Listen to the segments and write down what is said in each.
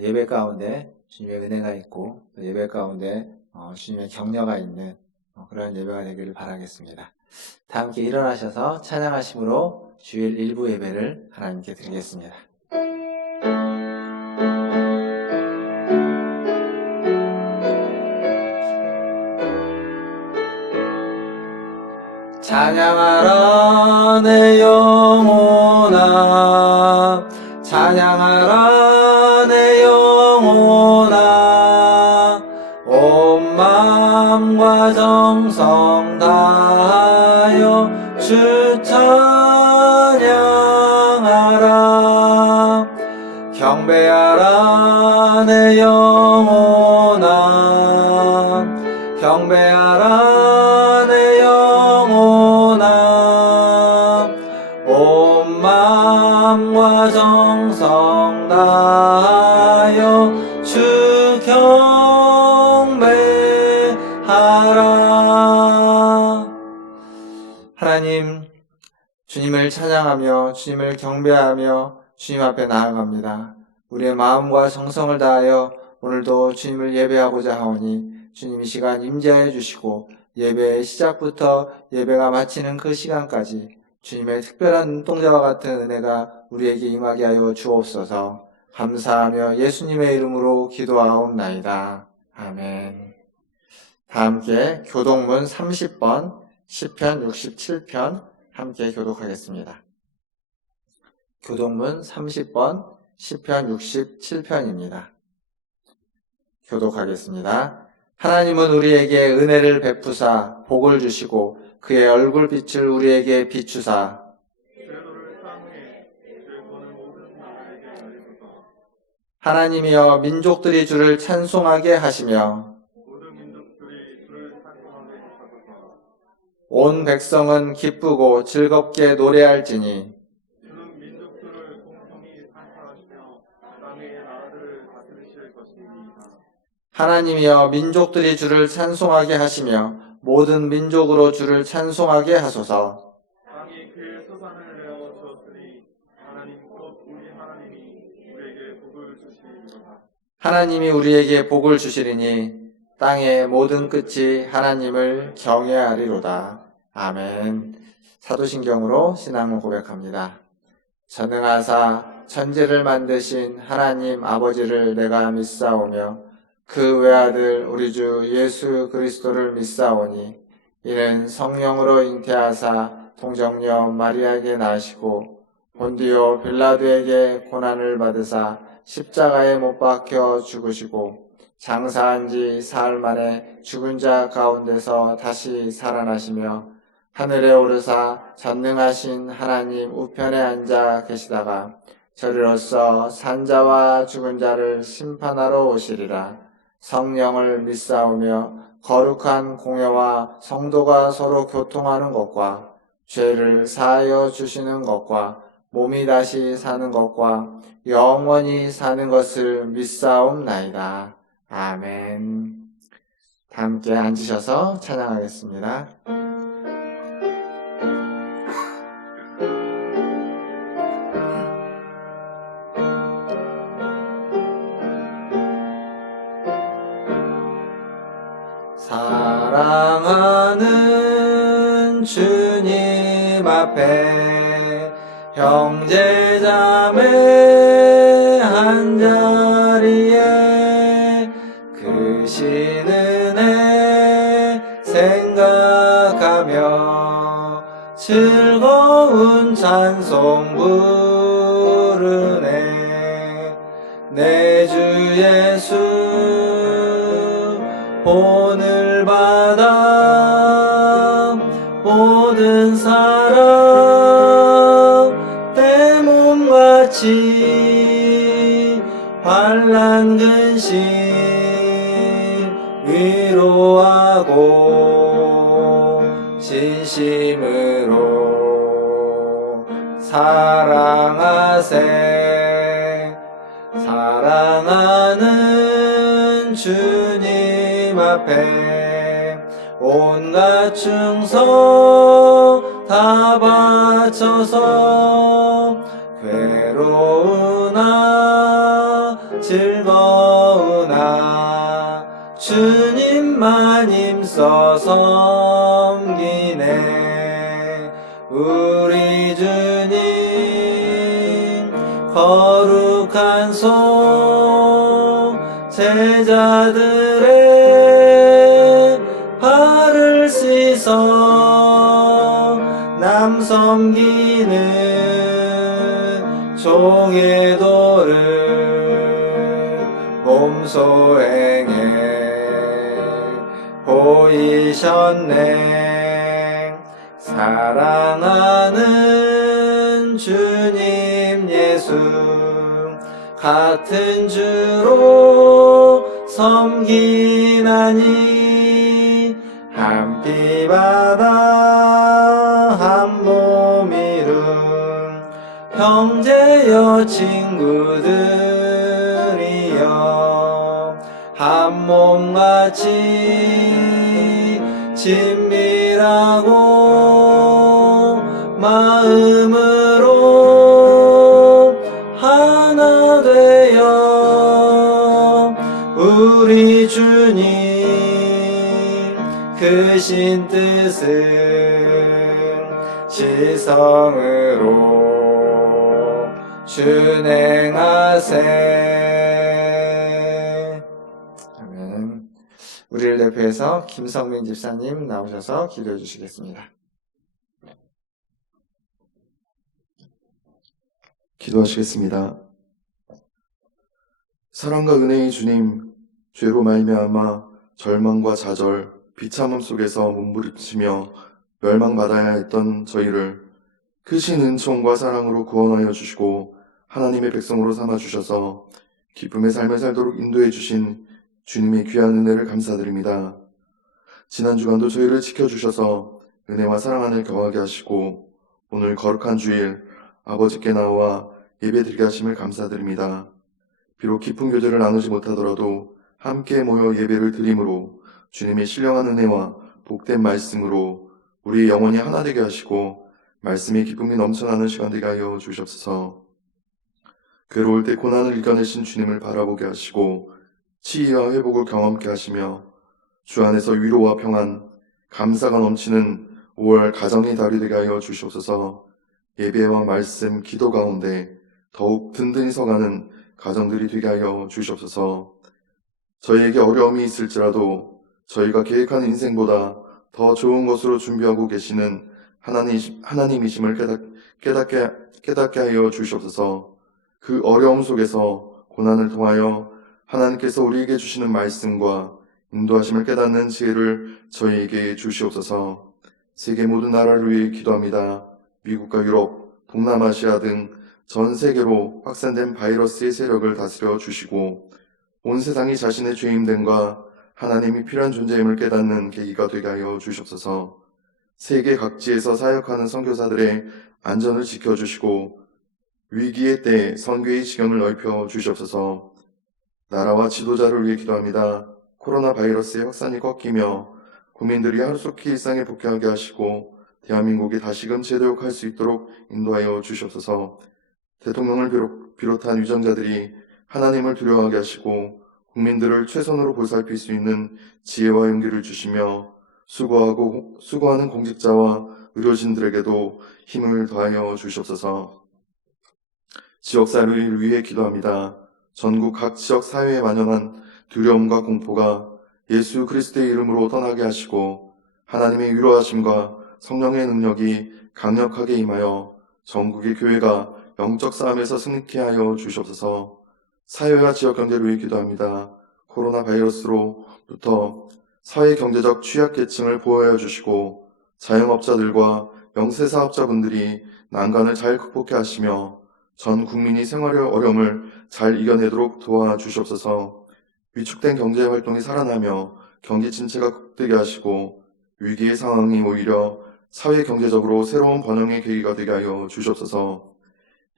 예배 가운데 주님의 은혜가 있고 또 예배 가운데 주님의 격려가 있는 그런 예배가 되기를 바라겠습니다. 다 함께 일어나셔서 찬양하심으로 주일 일부 예배를 하나님께 드리겠습니다. 찬양하라 내 영혼아, 찬양하라 내 영혼아, 온 마음과 정성 다하여 주 찬양하라. 경배하라 내 영혼아, 경배하라 내 영혼아, 온 마음과 정성 다하여 주 경배하라. 하나님, 주님을 찬양하며 주님을 경배하며 주님 앞에 나아갑니다. 우리의 마음과 정성을 다하여 오늘도 주님을 예배하고자 하오니 주님 이 시간 임재하여 주시고 예배의 시작부터 예배가 마치는 그 시간까지 주님의 특별한 눈동자와 같은 은혜가 우리에게 임하게 하여 주옵소서. 감사하며 예수님의 이름으로 기도하옵나이다. 아멘. 다 함께 교독문 30번, 시편 67편 함께 교독하겠습니다. 교독문 30번, 시편 67편입니다. 교독하겠습니다. 하나님은 우리에게 은혜를 베푸사 복을 주시고 그의 얼굴빛을 우리에게 비추사 하나님이여 민족들이 주를 찬송하게 하시며 온 백성은 기쁘고 즐겁게 노래할지니 하나님이여 민족들이 주를 찬송하게 하시며 모든 민족으로 주를 찬송하게 하소서. 땅이 그의 소산을 내어 주었으니 하나님 곧 우리 하나님이 우리에게 복을 주시리로다. 하나님이 우리에게 복을 주시리니 땅의 모든 끝이 하나님을 경외하리로다. 아멘. 사도신경으로 신앙을 고백합니다. 전능하사 천지를 만드신 하나님 아버지를 내가 믿사오며 그 외아들 우리 주 예수 그리스도를 믿사오니 이는 성령으로 잉태하사 동정녀 마리아에게 나시고 본디오 빌라도에게 고난을 받으사 십자가에 못 박혀 죽으시고 장사한 지 사흘 만에 죽은 자 가운데서 다시 살아나시며 하늘에 오르사 전능하신 하나님 우편에 앉아 계시다가 저리로서 산자와 죽은 자를 심판하러 오시리라. 성령을 믿사오며 거룩한 공회와 성도가 서로 교통하는 것과 죄를 사하여 주시는 것과 몸이 다시 사는 것과 영원히 사는 것을 믿사옵나이다. 아멘. 다 함께 앉으셔서 찬양하겠습니다. 사랑하는 주님 앞에 형제자매 한자리에 그 신은혜 생각하며 즐거운 찬송 부르네. 내 주 예수 오늘 받아 모든 사랑 내 몸같이 환난 근심 위로하고 진심으로 사랑하세. 사랑하는 주님 앞에 온갖 충성 다 바쳐서 괴로우나 즐거우나 주님만 힘써 섬기네. 우리 주님 거룩한 손 제자들의 발을 씻어 남 섬기는 종의 도를 몸소 행해 보이셨네. 사랑하는 주님 예수 같은 주로 섬기나니 한 피 바다 한 몸 이룬 형제여 친구들이여 한 몸같이 친밀하고 마음으로 하나 되어 우리 주님 크신 뜻을 지성으로 준행하세. 아멘. 우리를 대표해서 김성민 집사님 나오셔서 기도해 주시겠습니다. 기도하시겠습니다. 사랑과 은혜의 주님, 죄로 말미암아 절망과 좌절, 비참함 속에서 몸부림치며 멸망받아야 했던 저희를 크신 은총과 사랑으로 구원하여 주시고 하나님의 백성으로 삼아주셔서 기쁨의 삶을 살도록 인도해 주신 주님의 귀한 은혜를 감사드립니다. 지난 주간도 저희를 지켜주셔서 은혜와 사랑 안을 경하게 하시고 오늘 거룩한 주일 아버지께 나와 예배드리게 하심을 감사드립니다. 비록 깊은 교제를 나누지 못하더라도 함께 모여 예배를 드림으로 주님의 신령한 은혜와 복된 말씀으로 우리 영혼이 하나 되게 하시고 말씀의 기쁨이 넘쳐나는 시간 되게 하여 주시옵소서. 괴로울 때 고난을 이겨내신 주님을 바라보게 하시고 치유와 회복을 경험케 하시며 주 안에서 위로와 평안, 감사가 넘치는 5월 가정의 달이 되게 하여 주시옵소서. 예배와 말씀, 기도 가운데 더욱 든든히 서가는 가정들이 되게 하여 주시옵소서. 저희에게 어려움이 있을지라도 저희가 계획한 인생보다 더 좋은 것으로 준비하고 계시는 하나님이심을 깨닫게 하여 주시옵소서. 그 어려움 속에서 고난을 통하여 하나님께서 우리에게 주시는 말씀과 인도하심을 깨닫는 지혜를 저희에게 주시옵소서. 세계 모든 나라를 위해 기도합니다. 미국과 유럽, 동남아시아 등 전 세계로 확산된 바이러스의 세력을 다스려 주시고 온 세상이 자신의 죄임됨과 하나님이 필요한 존재임을 깨닫는 계기가 되게 하여 주시옵소서. 세계 각지에서 사역하는 선교사들의 안전을 지켜주시고 위기의 때 선교의 지경을 넓혀 주시옵소서. 나라와 지도자를 위해 기도합니다. 코로나 바이러스의 확산이 꺾이며 국민들이 하루속히 일상에 복귀하게 하시고 대한민국이 다시금 재도역할 수 있도록 인도하여 주시옵소서. 대통령을 비롯한 위정자들이 하나님을 두려워하게 하시고 국민들을 최선으로 보살필 수 있는 지혜와 용기를 주시며 수고하는 공직자와 의료진들에게도 힘을 더하여 주시옵소서. 지역사회를 위해 기도합니다. 전국 각 지역 사회에 만연한 두려움과 공포가 예수 그리스도의 이름으로 떠나게 하시고 하나님의 위로하심과 성령의 능력이 강력하게 임하여 전국의 교회가 영적 싸움에서 승리케 하여 주시옵소서. 사회와 지역 경제를 위해 기도합니다. 코로나 바이러스로부터 사회 경제적 취약계층을 보호하여 주시고 자영업자들과 영세사업자분들이 난관을 잘 극복해 하시며 전 국민이 생활의 어려움을 잘 이겨내도록 도와주시옵소서. 위축된 경제활동이 살아나며 경기 침체가 극되게 하시고 위기의 상황이 오히려 사회 경제적으로 새로운 번영의 계기가 되게 하여 주시옵소서.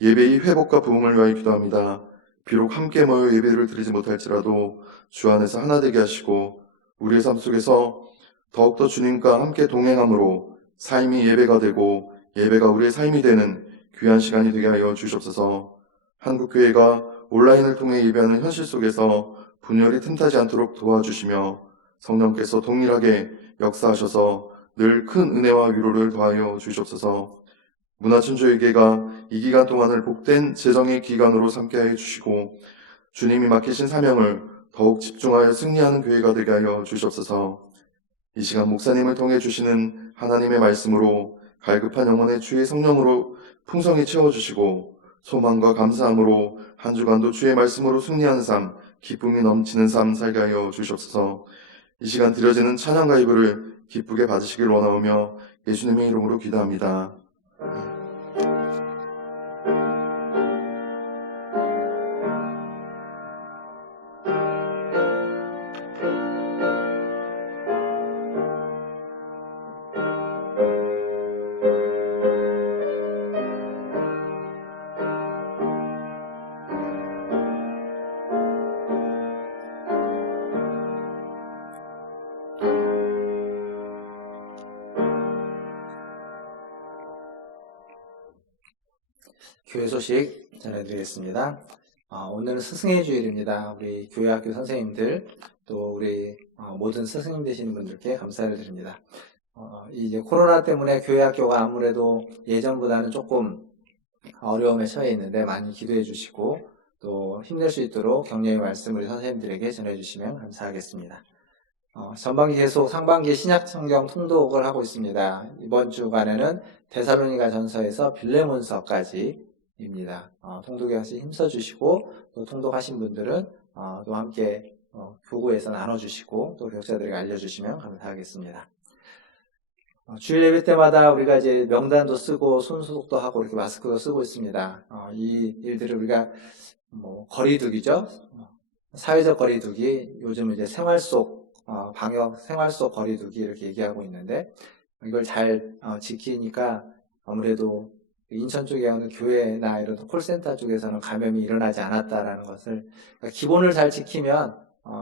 예배의 회복과 부흥을 위하여 기도합니다. 비록 함께 모여 예배를 드리지 못할지라도 주 안에서 하나 되게 하시고 우리의 삶 속에서 더욱더 주님과 함께 동행함으로 삶이 예배가 되고 예배가 우리의 삶이 되는 귀한 시간이 되게 하여 주시옵소서. 한국교회가 온라인을 통해 예배하는 현실 속에서 분열이 틈타지 않도록 도와주시며 성령께서 동일하게 역사하셔서 늘 큰 은혜와 위로를 더하여 주시옵소서. 문화춘조회계가 이 기간 동안을 복된 재정의 기간으로 삼게 하여 주시고 주님이 맡기신 사명을 더욱 집중하여 승리하는 교회가 되게 하여 주시옵소서. 이 시간 목사님을 통해 주시는 하나님의 말씀으로 갈급한 영혼의 주의 성령으로 풍성히 채워주시고 소망과 감사함으로 한 주간도 주의 말씀으로 승리하는 삶, 기쁨이 넘치는 삶 살게 하여 주시옵소서. 이 시간 드려지는 찬양과 예배를 기쁘게 받으시길 원하오며 예수님의 이름으로 기도합니다. 교회 소식 전해드리겠습니다. 오늘은 스승의 주일입니다. 우리 교회학교 선생님들 또 우리 모든 스승님 되시는 분들께 감사를 드립니다. 이제 코로나 때문에 교회학교가 아무래도 예전보다는 조금 어려움에 처해 있는데 많이 기도해 주시고 또 힘낼 수 있도록 격려의 말씀 우리 선생님들에게 전해주시면 감사하겠습니다. 전반기 계속 상반기 신약 성경 통독을 하고 있습니다. 이번 주간에는 데살로니가 전서에서 빌레몬서까지입니다. 통독에 같이 힘써주시고 또 통독하신 분들은 또 함께 교구에서 나눠주시고 또 교육자들에게 알려주시면 감사하겠습니다. 주일 예배 때마다 우리가 이제 명단도 쓰고 손소독도 하고 이렇게 마스크도 쓰고 있습니다. 이 일들을 우리가 거리두기죠. 사회적 거리두기, 요즘 이제 생활 속 방역, 생활 속 거리두기 이렇게 얘기하고 있는데 이걸 잘 지키니까 아무래도 인천 쪽에 오는 교회나 이런 콜센터 쪽에서는 감염이 일어나지 않았다라는 것을 그러니까 기본을 잘 지키면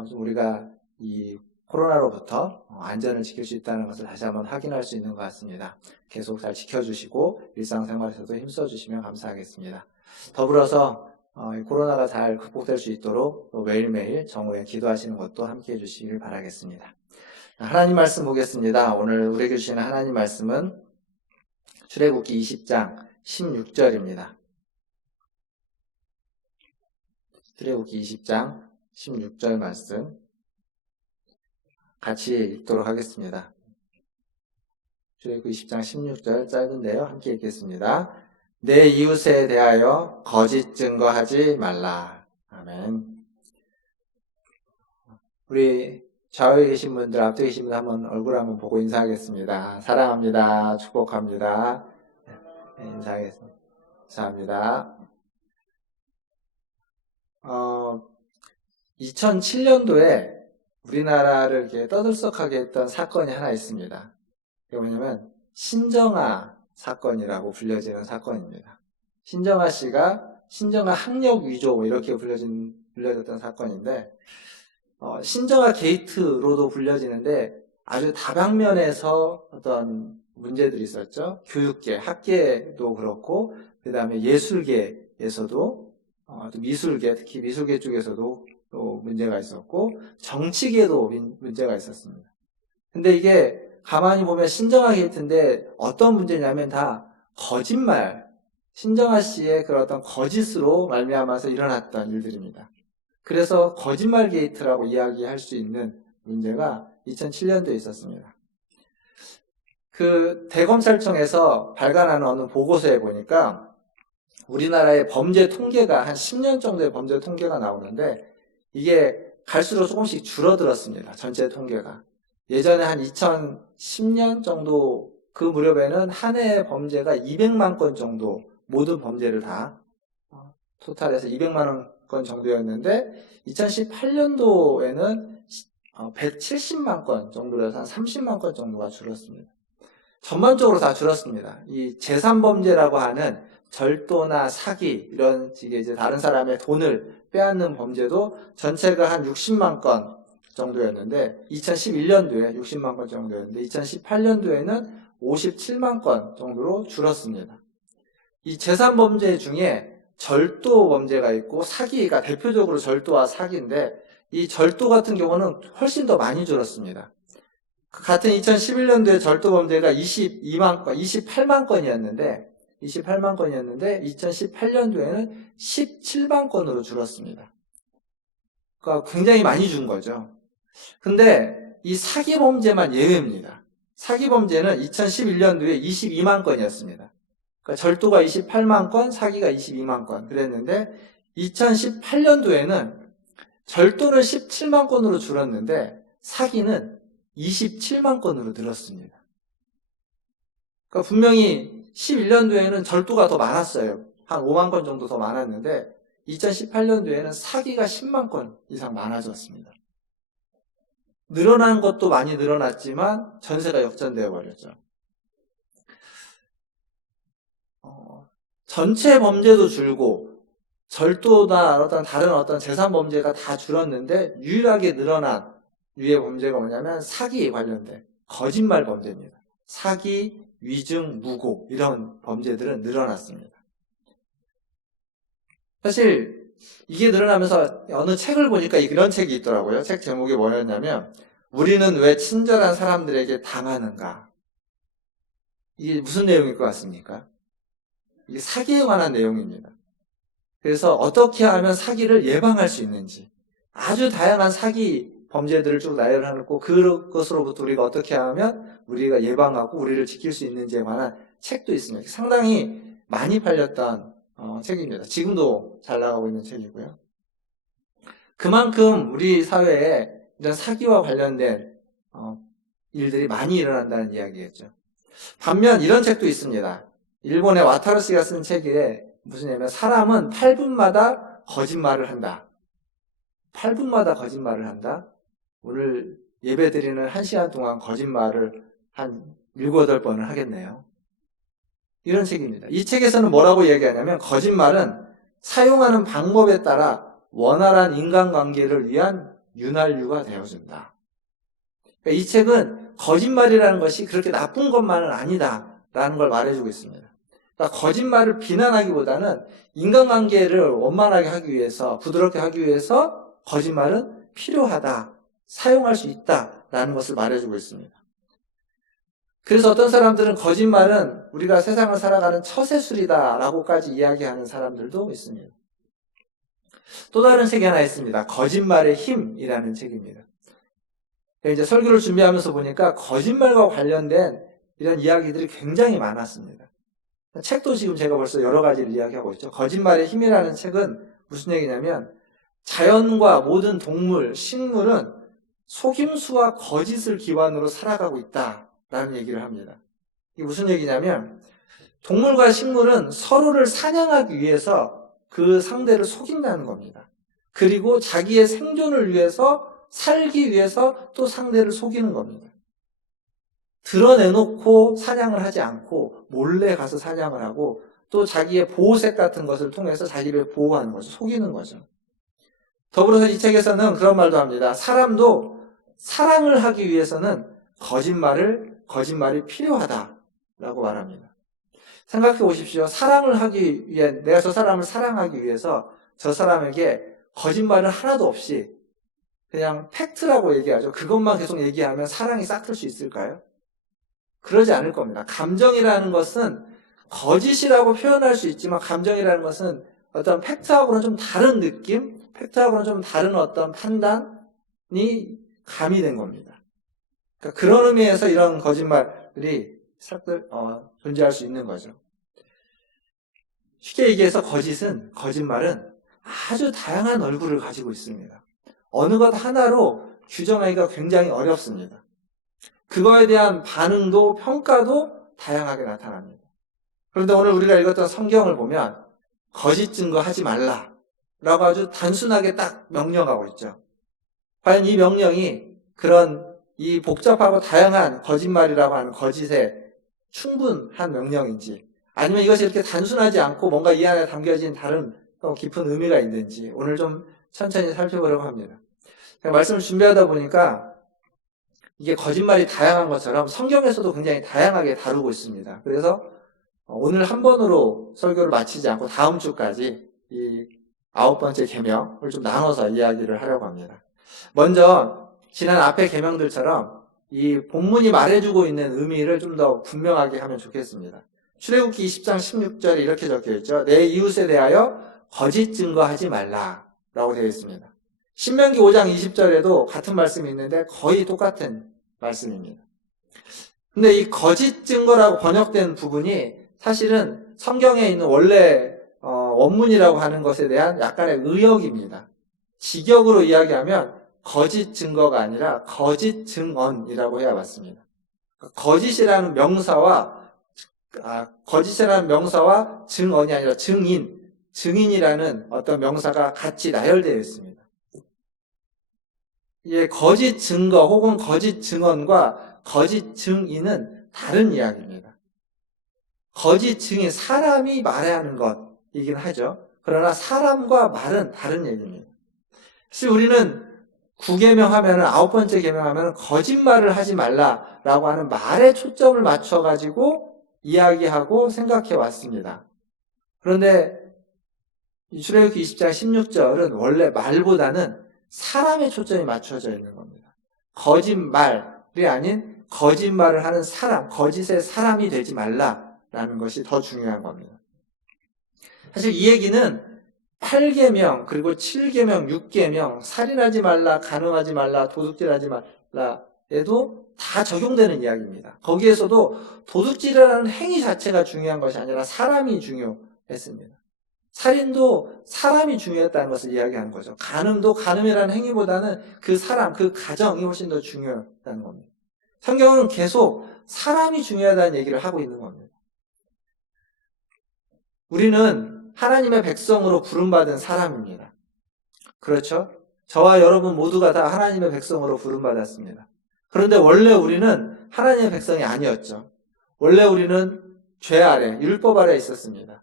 좀 우리가 이 코로나로부터 안전을 지킬 수 있다는 것을 다시 한번 확인할 수 있는 것 같습니다. 계속 잘 지켜주시고 일상생활에서도 힘써주시면 감사하겠습니다. 더불어서 이 코로나가 잘 극복될 수 있도록 또 매일매일 정오에 기도하시는 것도 함께 해주시길 바라겠습니다. 하나님 말씀 보겠습니다. 오늘 우리에게 주시는 하나님 말씀은 출애굽기 20장 16절입니다. 출애굽기 20장 16절 말씀 같이 읽도록 하겠습니다. 출애굽기 20장 16절 짧은데요. 함께 읽겠습니다. 내 이웃에 대하여 거짓 증거하지 말라. 아멘. 우리 좌우에 계신 분들, 앞에 계신 분들 한번 얼굴 한번 보고 인사하겠습니다. 사랑합니다. 축복합니다. 네, 인사하겠습니다. 감사합니다. 2007년도에 우리나라를 이렇게 떠들썩하게 했던 사건이 하나 있습니다. 그게 뭐냐면 신정아 사건이라고 불려지는 사건입니다. 신정아 씨가 신정아 학력 위조 이렇게 불려졌던 사건인데 신정아 게이트로도 불려지는데 아주 다방면에서 어떤 문제들이 있었죠. 교육계, 학계도 그렇고 그 다음에 예술계에서도 또 미술계, 특히 미술계 쪽에서도 또 문제가 있었고 정치계도 문제가 있었습니다. 근데 이게 가만히 보면 신정아 게이트인데 어떤 문제냐면 다 거짓말, 신정아 씨의 그런 어떤 거짓으로 말미암아서 일어났던 일들입니다. 그래서 거짓말 게이트라고 이야기할 수 있는 문제가 2007년도에 있었습니다. 그 대검찰청에서 발간하는 어느 보고서에 보니까 우리나라의 범죄 통계가 한 10년 정도의 범죄 통계가 나오는데 이게 갈수록 조금씩 줄어들었습니다. 전체 통계가. 예전에 한 2010년 정도 그 무렵에는 한 해의 범죄가 200만 건 정도 모든 범죄를 다 토탈해서 200만 건 정도였는데 2018년도에는 170만 건 정도라서 한 30만 건 정도가 줄었습니다. 전반적으로 다 줄었습니다. 이 재산범죄라고 하는 절도나 사기 이런 식의 이제 다른 사람의 돈을 빼앗는 범죄도 전체가 한 60만 건 정도였는데 2011년도에 60만 건 정도였는데 2018년도에는 57만 건 정도로 줄었습니다. 이 재산범죄 중에 절도 범죄가 있고 사기가 대표적으로 절도와 사기인데 이 절도 같은 경우는 훨씬 더 많이 줄었습니다. 같은 2011년도에 절도 범죄가 28만 건이었는데 2018년도에는 17만 건으로 줄었습니다. 그러니까 굉장히 많이 준 거죠. 근데 이 사기 범죄만 예외입니다. 사기 범죄는 2011년도에 22만 건이었습니다. 그러니까 절도가 28만 건, 사기가 22만 건 그랬는데 2018년도에는 절도는 17만 건으로 줄었는데 사기는 27만 건으로 늘었습니다. 그러니까 분명히 11년도에는 절도가 더 많았어요. 한 5만 건 정도 더 많았는데 2018년도에는 사기가 10만 건 이상 많아졌습니다. 늘어난 것도 많이 늘어났지만 전세가 역전되어 버렸죠. 전체 범죄도 줄고 절도나 다른 재산 범죄가 다 줄었는데 유일하게 늘어난 유해 범죄가 뭐냐면 사기에 관련된 거짓말 범죄입니다. 사기, 위증, 무고 이런 범죄들은 늘어났습니다. 사실 이게 늘어나면서 어느 책을 보니까 이런 책이 있더라고요. 책 제목이 뭐였냐면 우리는 왜 친절한 사람들에게 당하는가? 이게 무슨 내용일 것 같습니까? 이게 사기에 관한 내용입니다. 그래서 어떻게 하면 사기를 예방할 수 있는지 아주 다양한 사기 범죄들을 쭉 나열해놓고 그것으로부터 우리가 어떻게 하면 우리가 예방하고 우리를 지킬 수 있는지에 관한 책도 있습니다. 상당히 많이 팔렸던 책입니다. 지금도 잘 나가고 있는 책이고요. 그만큼 우리 사회에 이런 사기와 관련된 일들이 많이 일어난다는 이야기겠죠. 반면 이런 책도 있습니다. 일본의 와타루 씨가 쓴 책에 무슨냐면 사람은 8분마다 거짓말을 한다. 8분마다 거짓말을 한다. 오늘 예배 드리는 1시간 동안 거짓말을 한 7, 8번을 하겠네요. 이런 책입니다. 이 책에서는 뭐라고 얘기하냐면 거짓말은 사용하는 방법에 따라 원활한 인간관계를 위한 윤활유가 되어준다. 그러니까 이 책은 거짓말이라는 것이 그렇게 나쁜 것만은 아니다라는 걸 말해주고 있습니다. 그러니까 거짓말을 비난하기보다는 인간관계를 원만하게 하기 위해서, 부드럽게 하기 위해서 거짓말은 필요하다, 사용할 수 있다라는 것을 말해주고 있습니다. 그래서 어떤 사람들은 거짓말은 우리가 세상을 살아가는 처세술이다라고까지 이야기하는 사람들도 있습니다. 또 다른 책이 하나 있습니다. 거짓말의 힘이라는 책입니다. 이제 설교를 준비하면서 보니까 거짓말과 관련된 이런 이야기들이 굉장히 많았습니다. 책도 지금 제가 벌써 여러 가지를 이야기하고 있죠. 거짓말의 힘이라는 책은 무슨 얘기냐면 자연과 모든 동물, 식물은 속임수와 거짓을 기반으로 살아가고 있다라는 얘기를 합니다. 이게 무슨 얘기냐면 동물과 식물은 서로를 사냥하기 위해서 그 상대를 속인다는 겁니다. 그리고 자기의 생존을 위해서 살기 위해서 또 상대를 속이는 겁니다. 드러내놓고 사냥을 하지 않고 몰래 가서 사냥을 하고 또 자기의 보호색 같은 것을 통해서 자기를 보호하는 거죠. 속이는 거죠. 더불어서 이 책에서는 그런 말도 합니다. 사람도 사랑을 하기 위해서는 거짓말이 필요하다라고 말합니다. 생각해 보십시오. 사랑을 하기 위해, 내가 저 사람을 사랑하기 위해서 저 사람에게 거짓말은 하나도 없이 그냥 팩트라고 얘기하죠. 그것만 계속 얘기하면 사랑이 싹틀 수 있을까요? 그러지 않을 겁니다. 감정이라는 것은 거짓이라고 표현할 수 있지만 감정이라는 것은 어떤 팩트하고는 좀 다른 느낌, 팩트하고는 좀 다른 어떤 판단이 가미된 겁니다. 그러니까 그런 의미에서 이런 거짓말들이 존재할 수 있는 거죠. 쉽게 얘기해서 거짓말은 아주 다양한 얼굴을 가지고 있습니다. 어느 것 하나로 규정하기가 굉장히 어렵습니다. 그거에 대한 반응도 평가도 다양하게 나타납니다. 그런데 오늘 우리가 읽었던 성경을 보면 거짓 증거하지 말라라고 아주 단순하게 딱 명령하고 있죠. 과연 이 명령이 그런 이 복잡하고 다양한 거짓말이라고 하는 거짓에 충분한 명령인지 아니면 이것이 이렇게 단순하지 않고 뭔가 이 안에 담겨진 다른 깊은 의미가 있는지 오늘 좀 천천히 살펴보려고 합니다. 말씀을 준비하다 보니까 이게 거짓말이 다양한 것처럼 성경에서도 굉장히 다양하게 다루고 있습니다. 그래서 오늘 한 번으로 설교를 마치지 않고 다음 주까지 이 9번째 계명을 좀 나눠서 이야기를 하려고 합니다. 먼저 지난 앞의 계명들처럼 이 본문이 말해주고 있는 의미를 좀 더 분명하게 하면 좋겠습니다. 출애굽기 20장 16절에 이렇게 적혀 있죠. 내 이웃에 대하여 거짓 증거하지 말라 라고 되어 있습니다. 신명기 5장 20절에도 같은 말씀이 있는데 거의 똑같은 말씀입니다. 근데 이 거짓 증거라고 번역된 부분이 사실은 성경에 있는 원래 원문이라고 하는 것에 대한 약간의 의역입니다. 직역으로 이야기하면 거짓 증거가 아니라 거짓 증언이라고 해야 맞습니다. 거짓이라는 명사와 증언이 아니라 증인이라는 어떤 명사가 같이 나열되어 있습니다. 이 거짓 증거 혹은 거짓 증언과 거짓 증인은 다른 이야기입니다. 거짓 증인, 사람이 말해야 하는 것이긴 하죠. 그러나 사람과 말은 다른 얘기입니다. 사실 우리는 9계명 하면은 9번째 계명 하면은 거짓말을 하지 말라라고 하는 말에 초점을 맞춰가지고 이야기하고 생각해 왔습니다. 그런데 이 출애굽기 20장 16절은 원래 말보다는 사람의 초점이 맞춰져 있는 겁니다. 거짓말이 아닌 거짓말을 하는 사람, 거짓의 사람이 되지 말라라는 것이 더 중요한 겁니다. 사실 이 얘기는 8계명, 그리고 7계명, 6계명, 살인하지 말라, 간음하지 말라, 도둑질하지 말라에도 다 적용되는 이야기입니다. 거기에서도 도둑질이라는 행위 자체가 중요한 것이 아니라 사람이 중요했습니다. 살인도 사람이 중요했다는 것을 이야기하는 거죠. 간음도 간음이라는 행위보다는 그 사람, 그 가정이 훨씬 더 중요하다는 겁니다. 성경은 계속 사람이 중요하다는 얘기를 하고 있는 겁니다. 우리는 하나님의 백성으로 부름받은 사람입니다. 그렇죠? 저와 여러분 모두가 다 하나님의 백성으로 부름받았습니다. 그런데 원래 우리는 하나님의 백성이 아니었죠. 원래 우리는 죄 아래, 율법 아래 있었습니다.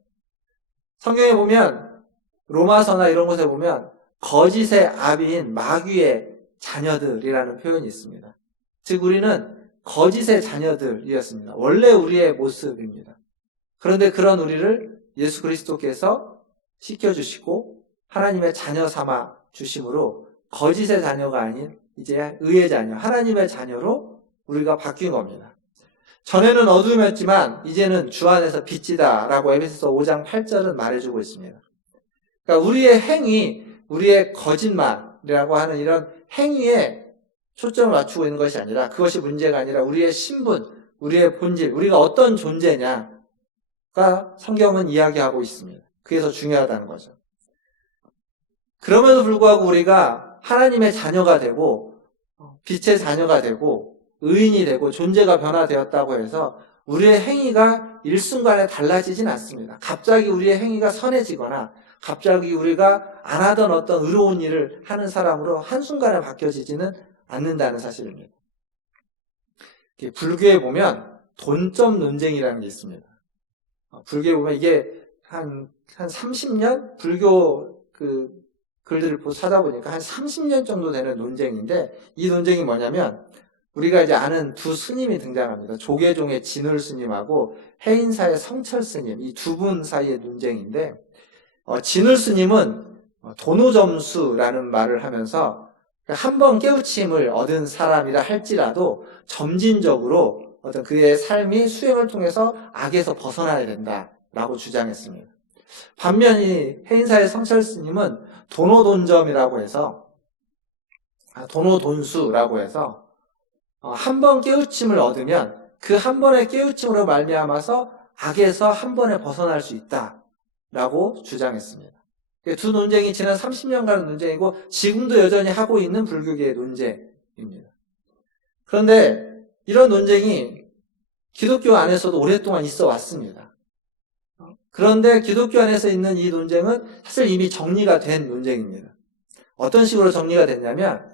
성경에 보면 로마서나 이런 곳에 보면 거짓의 아비인 마귀의 자녀들이라는 표현이 있습니다. 즉 우리는 거짓의 자녀들이었습니다. 원래 우리의 모습입니다. 그런데 그런 우리를 예수 그리스도께서 씻겨주시고 하나님의 자녀 삼아 주심으로 거짓의 자녀가 아닌 이제 의의 자녀, 하나님의 자녀로 우리가 바뀐 겁니다. 전에는 어둠이었지만 이제는 주 안에서 빛이다 라고 에베소서 5장 8절은 말해주고 있습니다. 그러니까 우리의 행위, 우리의 거짓말이라고 하는 이런 행위에 초점을 맞추고 있는 것이 아니라 그것이 문제가 아니라 우리의 신분, 우리의 본질, 우리가 어떤 존재냐 가 성경은 이야기하고 있습니다. 그게 더 중요하다는 거죠. 그럼에도 불구하고 우리가 하나님의 자녀가 되고 빛의 자녀가 되고 의인이 되고 존재가 변화되었다고 해서 우리의 행위가 일순간에 달라지진 않습니다. 갑자기 우리의 행위가 선해지거나 갑자기 우리가 안 하던 어떤 의로운 일을 하는 사람으로 한순간에 바뀌어지지는 않는다는 사실입니다. 불교에 보면 돈점 논쟁이라는 게 있습니다. 불교에 보면 이게 한 30년? 불교 글들을 찾아보니까 한 30년 정도 되는 논쟁인데 이 논쟁이 뭐냐면 우리가 이제 아는 두 스님이 등장합니다. 조계종의 진울 스님하고 해인사의 성철 스님, 이 두 분 사이의 논쟁인데 진울 스님은 도노점수라는 말을 하면서 한 번 깨우침을 얻은 사람이라 할지라도 점진적으로 어떤 그의 삶이 수행을 통해서 악에서 벗어나야 된다라고 주장했습니다. 반면 이 해인사의 성철 스님은 도노돈점이라고 해서 도노돈수라고 해서 한 번 깨우침을 얻으면 그 한 번의 깨우침으로 말미암아서 악에서 한 번에 벗어날 수 있다라고 주장했습니다. 두 논쟁이 지난 30년간의 논쟁이고 지금도 여전히 하고 있는 불교계의 논쟁입니다. 그런데 이런 논쟁이 기독교 안에서도 오랫동안 있어 왔습니다. 그런데 기독교 안에서 있는 이 논쟁은 사실 이미 정리가 된 논쟁입니다. 어떤 식으로 정리가 됐냐면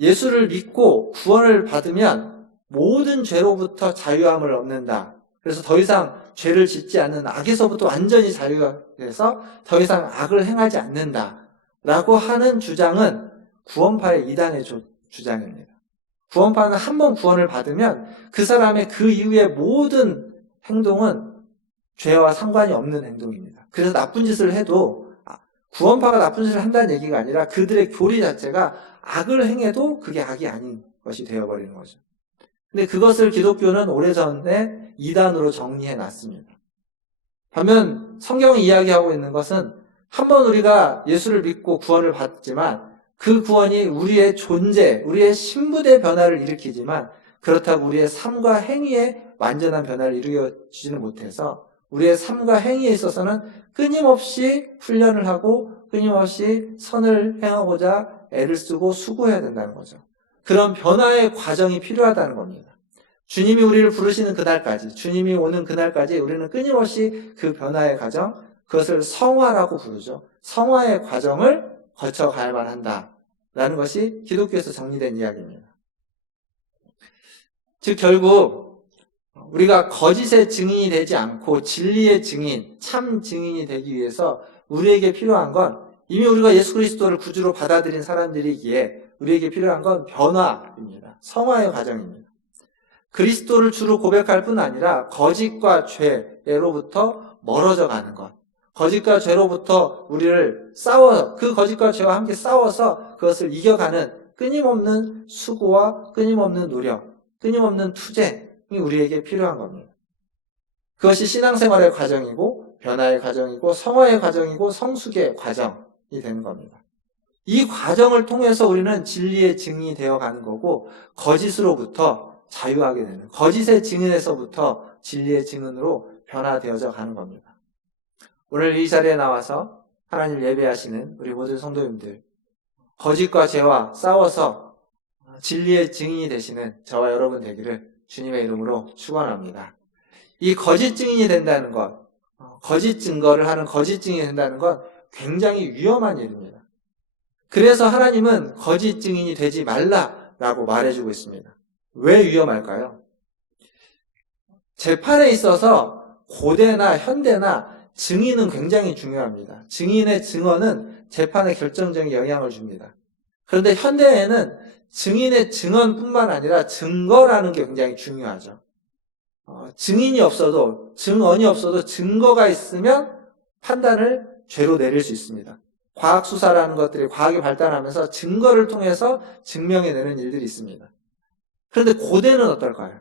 예수를 믿고 구원을 받으면 모든 죄로부터 자유함을 얻는다. 그래서 더 이상 죄를 짓지 않는 악에서부터 완전히 자유가 돼서 더 이상 악을 행하지 않는다. 라고 하는 주장은 구원파의 이단의 주장입니다. 구원파는 한 번 구원을 받으면 그 사람의 그 이후의 모든 행동은 죄와 상관이 없는 행동입니다. 그래서 나쁜 짓을 해도 구원파가 나쁜 짓을 한다는 얘기가 아니라 그들의 교리 자체가 악을 행해도 그게 악이 아닌 것이 되어버리는 거죠. 근데 그것을 기독교는 오래전에 이단으로 정리해 놨습니다. 반면 성경이 이야기하고 있는 것은 한번 우리가 예수를 믿고 구원을 받지만 그 구원이 우리의 존재, 우리의 신분의 변화를 일으키지만 그렇다고 우리의 삶과 행위에 완전한 변화를 이루어지지는 못해서 우리의 삶과 행위에 있어서는 끊임없이 훈련을 하고 끊임없이 선을 행하고자 애를 쓰고 수고해야 된다는 거죠. 그런 변화의 과정이 필요하다는 겁니다. 주님이 우리를 부르시는 그날까지, 주님이 오는 그날까지 우리는 끊임없이 그 변화의 과정, 그것을 성화라고 부르죠. 성화의 과정을 거쳐가야만 한다라는 것이 기독교에서 정리된 이야기입니다. 즉 결국 우리가 거짓의 증인이 되지 않고 진리의 증인, 참 증인이 되기 위해서 우리에게 필요한 건 이미 우리가 예수 그리스도를 구주로 받아들인 사람들이기에 우리에게 필요한 건 변화입니다. 성화의 과정입니다. 그리스도를 주로 고백할 뿐 아니라 거짓과 죄로부터 멀어져 가는 것. 거짓과 죄로부터 우리를 그 거짓과 죄와 함께 싸워서 그것을 이겨가는 끊임없는 수고와 끊임없는 노력, 끊임없는 투쟁이 우리에게 필요한 겁니다. 그것이 신앙생활의 과정이고 변화의 과정이고 성화의 과정이고 성숙의 과정이 되는 겁니다. 이 과정을 통해서 우리는 진리의 증인이 되어가는 거고 거짓으로부터 자유하게 되는, 거짓의 증인에서부터 진리의 증인으로 변화되어져 가는 겁니다. 오늘 이 자리에 나와서 하나님 예배하시는 우리 모든 성도님들, 거짓과 죄와 싸워서 진리의 증인이 되시는 저와 여러분 되기를 주님의 이름으로 축원합니다. 이 거짓 증인이 된다는 것, 거짓 증거를 하는 거짓 증인이 된다는 건 굉장히 위험한 일입니다. 그래서 하나님은 거짓 증인이 되지 말라라고 말해주고 있습니다. 왜 위험할까요? 재판에 있어서 고대나 현대나 증인은 굉장히 중요합니다. 증인의 증언은 재판에 결정적인 영향을 줍니다. 그런데 현대에는 증인의 증언뿐만 아니라 증거라는 게 굉장히 중요하죠. 증인이 없어도, 증언이 없어도 증거가 있으면 판단을 죄로 내릴 수 있습니다. 과학수사라는 것들이 과학이 발달하면서 증거를 통해서 증명해내는 일들이 있습니다. 그런데 고대는 어떨까요?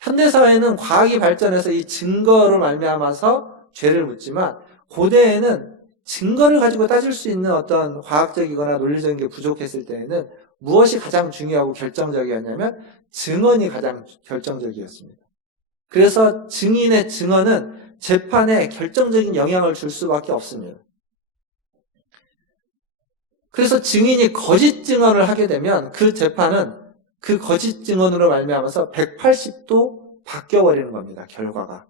현대사회는 과학이 발전해서 이 증거로 말미암아서 죄를 묻지만 고대에는 증거를 가지고 따질 수 있는 어떤 과학적이거나 논리적인 게 부족했을 때에는 무엇이 가장 중요하고 결정적이었냐면 증언이 가장 결정적이었습니다. 그래서 증인의 증언은 재판에 결정적인 영향을 줄 수밖에 없습니다. 그래서 증인이 거짓 증언을 하게 되면 그 재판은 그 거짓 증언으로 말미암아서 180도 바뀌어버리는 겁니다. 결과가.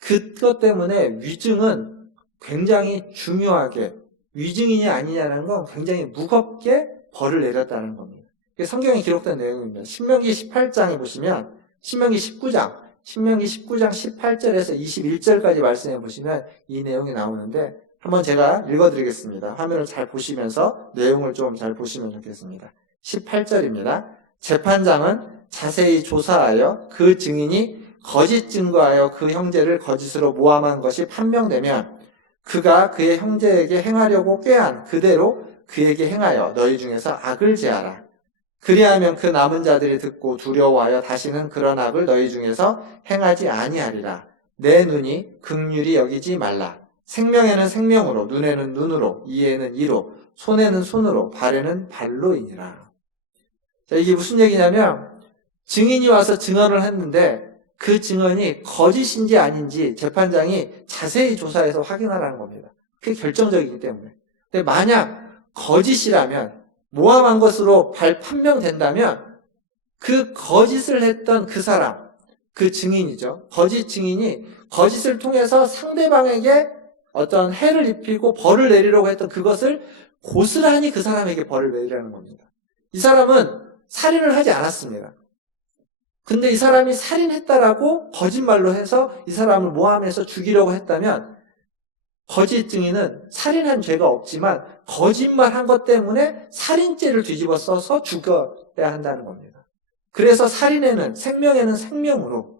그것 때문에 위증은 굉장히 중요하게, 위증이냐 아니냐는 건 굉장히 무겁게 벌을 내렸다는 겁니다. 이게 성경에 기록된 내용입니다. 신명기 18장에 보시면 신명기 19장 18절에서 21절까지 말씀해 보시면 이 내용이 나오는데 한번 제가 읽어드리겠습니다. 화면을 잘 보시면서 내용을 좀 잘 보시면 좋겠습니다. 18절입니다. 재판장은 자세히 조사하여 그 증인이 거짓 증거하여 그 형제를 거짓으로 모함한 것이 판명되면 그가 그의 형제에게 행하려고 꾀한 그대로 그에게 행하여 너희 중에서 악을 제하라. 그리하면 그 남은 자들이 듣고 두려워하여 다시는 그런 악을 너희 중에서 행하지 아니하리라. 내 눈이 긍휼히 여기지 말라. 생명에는 생명으로, 눈에는 눈으로, 이에는 이로, 손에는 손으로, 발에는 발로이니라. 자, 이게 무슨 얘기냐면 증인이 와서 증언을 했는데 그 증언이 거짓인지 아닌지 재판장이 자세히 조사해서 확인하라는 겁니다. 그게 결정적이기 때문에. 근데 만약 거짓이라면, 모함한 것으로 판명된다면 그 거짓을 했던 그 사람, 그 증인이죠. 거짓 증인이 거짓을 통해서 상대방에게 어떤 해를 입히고 벌을 내리려고 했던 그것을 고스란히 그 사람에게 벌을 내리라는 겁니다. 이 사람은 살인을 하지 않았습니다. 근데 이 사람이 살인했다라고 거짓말로 해서 이 사람을 모함해서 죽이려고 했다면 거짓 증인은 살인한 죄가 없지만 거짓말한 것 때문에 살인죄를 뒤집어 써서 죽어야 한다는 겁니다. 그래서 살인에는 생명에는 생명으로,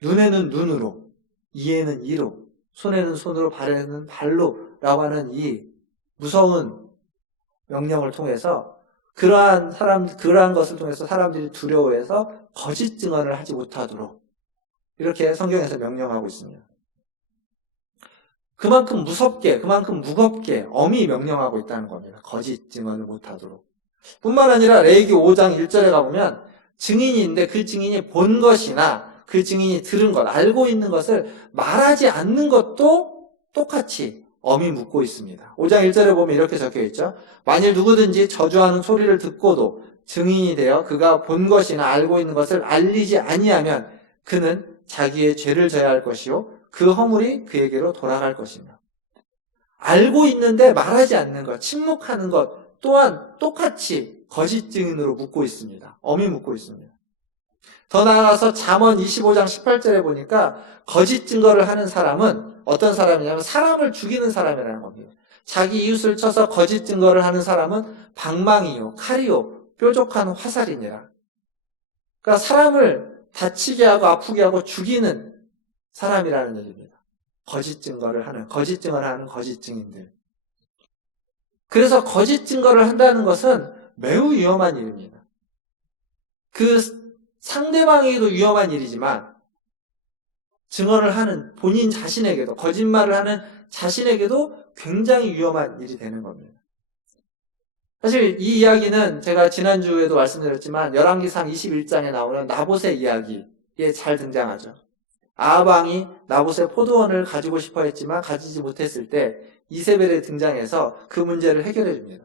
눈에는 눈으로, 이에는 이로, 손에는 손으로, 발에는 발로 라고 하는 이 무서운 명령을 통해서 그러한 것을 통해서 사람들이 두려워해서 거짓 증언을 하지 못하도록 이렇게 성경에서 명령하고 있습니다. 그만큼 무섭게, 그만큼 무겁게 엄히 명령하고 있다는 겁니다. 거짓 증언을 못하도록. 뿐만 아니라 레위기 5장 1절에 가보면 증인이 있는데 그 증인이 본 것이나 그 증인이 들은 것, 알고 있는 것을 말하지 않는 것도 똑같이 엄히 묻고 있습니다. 5장 1절에 보면 이렇게 적혀 있죠. 만일 누구든지 저주하는 소리를 듣고도 증인이 되어 그가 본 것이나 알고 있는 것을 알리지 아니하면 그는 자기의 죄를 져야 할 것이요 그 허물이 그에게로 돌아갈 것이며, 알고 있는데 말하지 않는 것, 침묵하는 것 또한 똑같이 거짓 증인으로 묻고 있습니다. 엄히 묻고 있습니다. 더 나아가서 잠언 25장 18절에 보니까 거짓 증거를 하는 사람은 어떤 사람이냐면 사람을 죽이는 사람이라는 겁니다. 자기 이웃을 쳐서 거짓 증거를 하는 사람은 방망이요, 칼이요, 뾰족한 화살이니라. 그러니까 사람을 다치게 하고 아프게 하고 죽이는 사람이라는 얘기입니다. 거짓 증언을 하는 거짓 증인들. 그래서 거짓 증거를 한다는 것은 매우 위험한 일입니다. 그 상대방에게도 위험한 일이지만 증언을 하는 본인 자신에게도, 거짓말을 하는 자신에게도 굉장히 위험한 일이 되는 겁니다. 사실 이 이야기는 제가 지난주에도 말씀드렸지만 열왕기상 21장에 나오는 나봇의 이야기에 잘 등장하죠. 아합 왕이 나봇의 포도원을 가지고 싶어 했지만 가지지 못했을 때 이세벨이 등장해서 그 문제를 해결해 줍니다.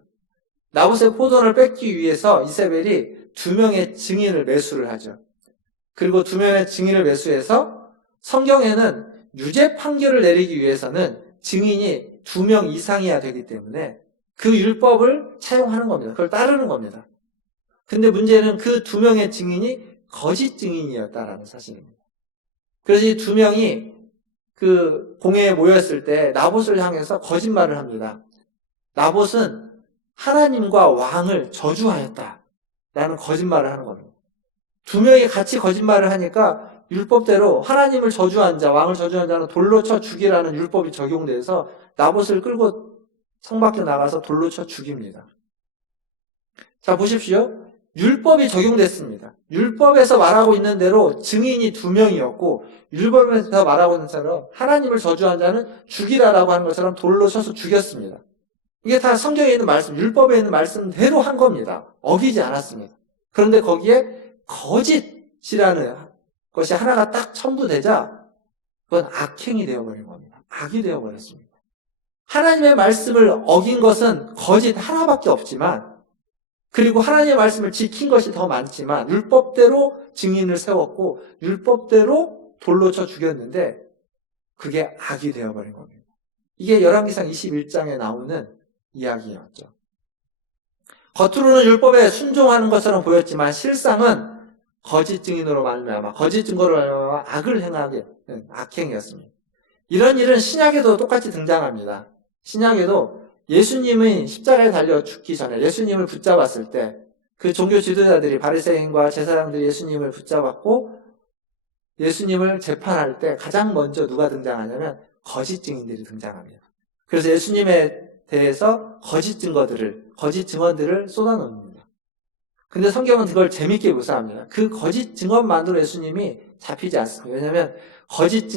나봇의 포도원을 뺏기 위해서 이세벨이 2명의 증인을 매수를 하죠. 그리고 2명의 증인을 매수해서 성경에는 유죄 판결을 내리기 위해서는 증인이 2명 이상이어야 되기 때문에 그 율법을 차용하는 겁니다. 그걸 따르는 겁니다. 근데 문제는 그 2명의 증인이 거짓 증인이었다라는 사실입니다. 그래서 이 2명이 그 공회에 모였을 때 나봇을 향해서 거짓말을 합니다. 나봇은 하나님과 왕을 저주하였다라는 거짓말을 하는 겁니다. 2명이 같이 거짓말을 하니까 율법대로 하나님을 저주한 자, 왕을 저주한 자는 돌로 쳐 죽이라는 율법이 적용돼서 나봇을 끌고 성 밖에 나가서 돌로 쳐 죽입니다. 자, 보십시오. 율법이 적용됐습니다. 율법에서 말하고 있는 대로 증인이 2명이었고 율법에서 말하고 있는 것처럼 하나님을 저주한 자는 죽이라라고 하는 것처럼 돌로 쳐서 죽였습니다. 이게 다 성경에 있는 말씀, 율법에 있는 말씀대로 한 겁니다. 어기지 않았습니다. 그런데 거기에 거짓이라는 것이 하나가 딱 첨부되자 그건 악행이 되어버린 겁니다. 악이 되어버렸습니다. 하나님의 말씀을 어긴 것은 거짓 하나밖에 없지만, 그리고 하나님의 말씀을 지킨 것이 더 많지만 율법대로 증인을 세웠고 율법대로 돌로 쳐 죽였는데 그게 악이 되어버린 겁니다. 이게 열왕기상 21장에 나오는 이야기였죠. 겉으로는 율법에 순종하는 것처럼 보였지만 실상은 거짓 증인으로 말미암아, 거짓 증거로 말미암아 악을 행하게 된 악행이었습니다. 이런 일은 신약에도 똑같이 등장합니다. 신약에도 예수님이 십자가에 달려 죽기 전에 예수님을 붙잡았을 때 그 종교 지도자들이 바리새인과 제사장들이 예수님을 붙잡았고 예수님을 재판할 때 가장 먼저 누가 등장하냐면 거짓 증인들이 등장합니다. 그래서 예수님에 대해서 거짓 증언들을 쏟아놓습니다. 근데 성경은 그걸 재밌게 묘사합니다. 그 거짓 증언만으로 예수님이 잡히지 않습니다. 왜냐하면 거짓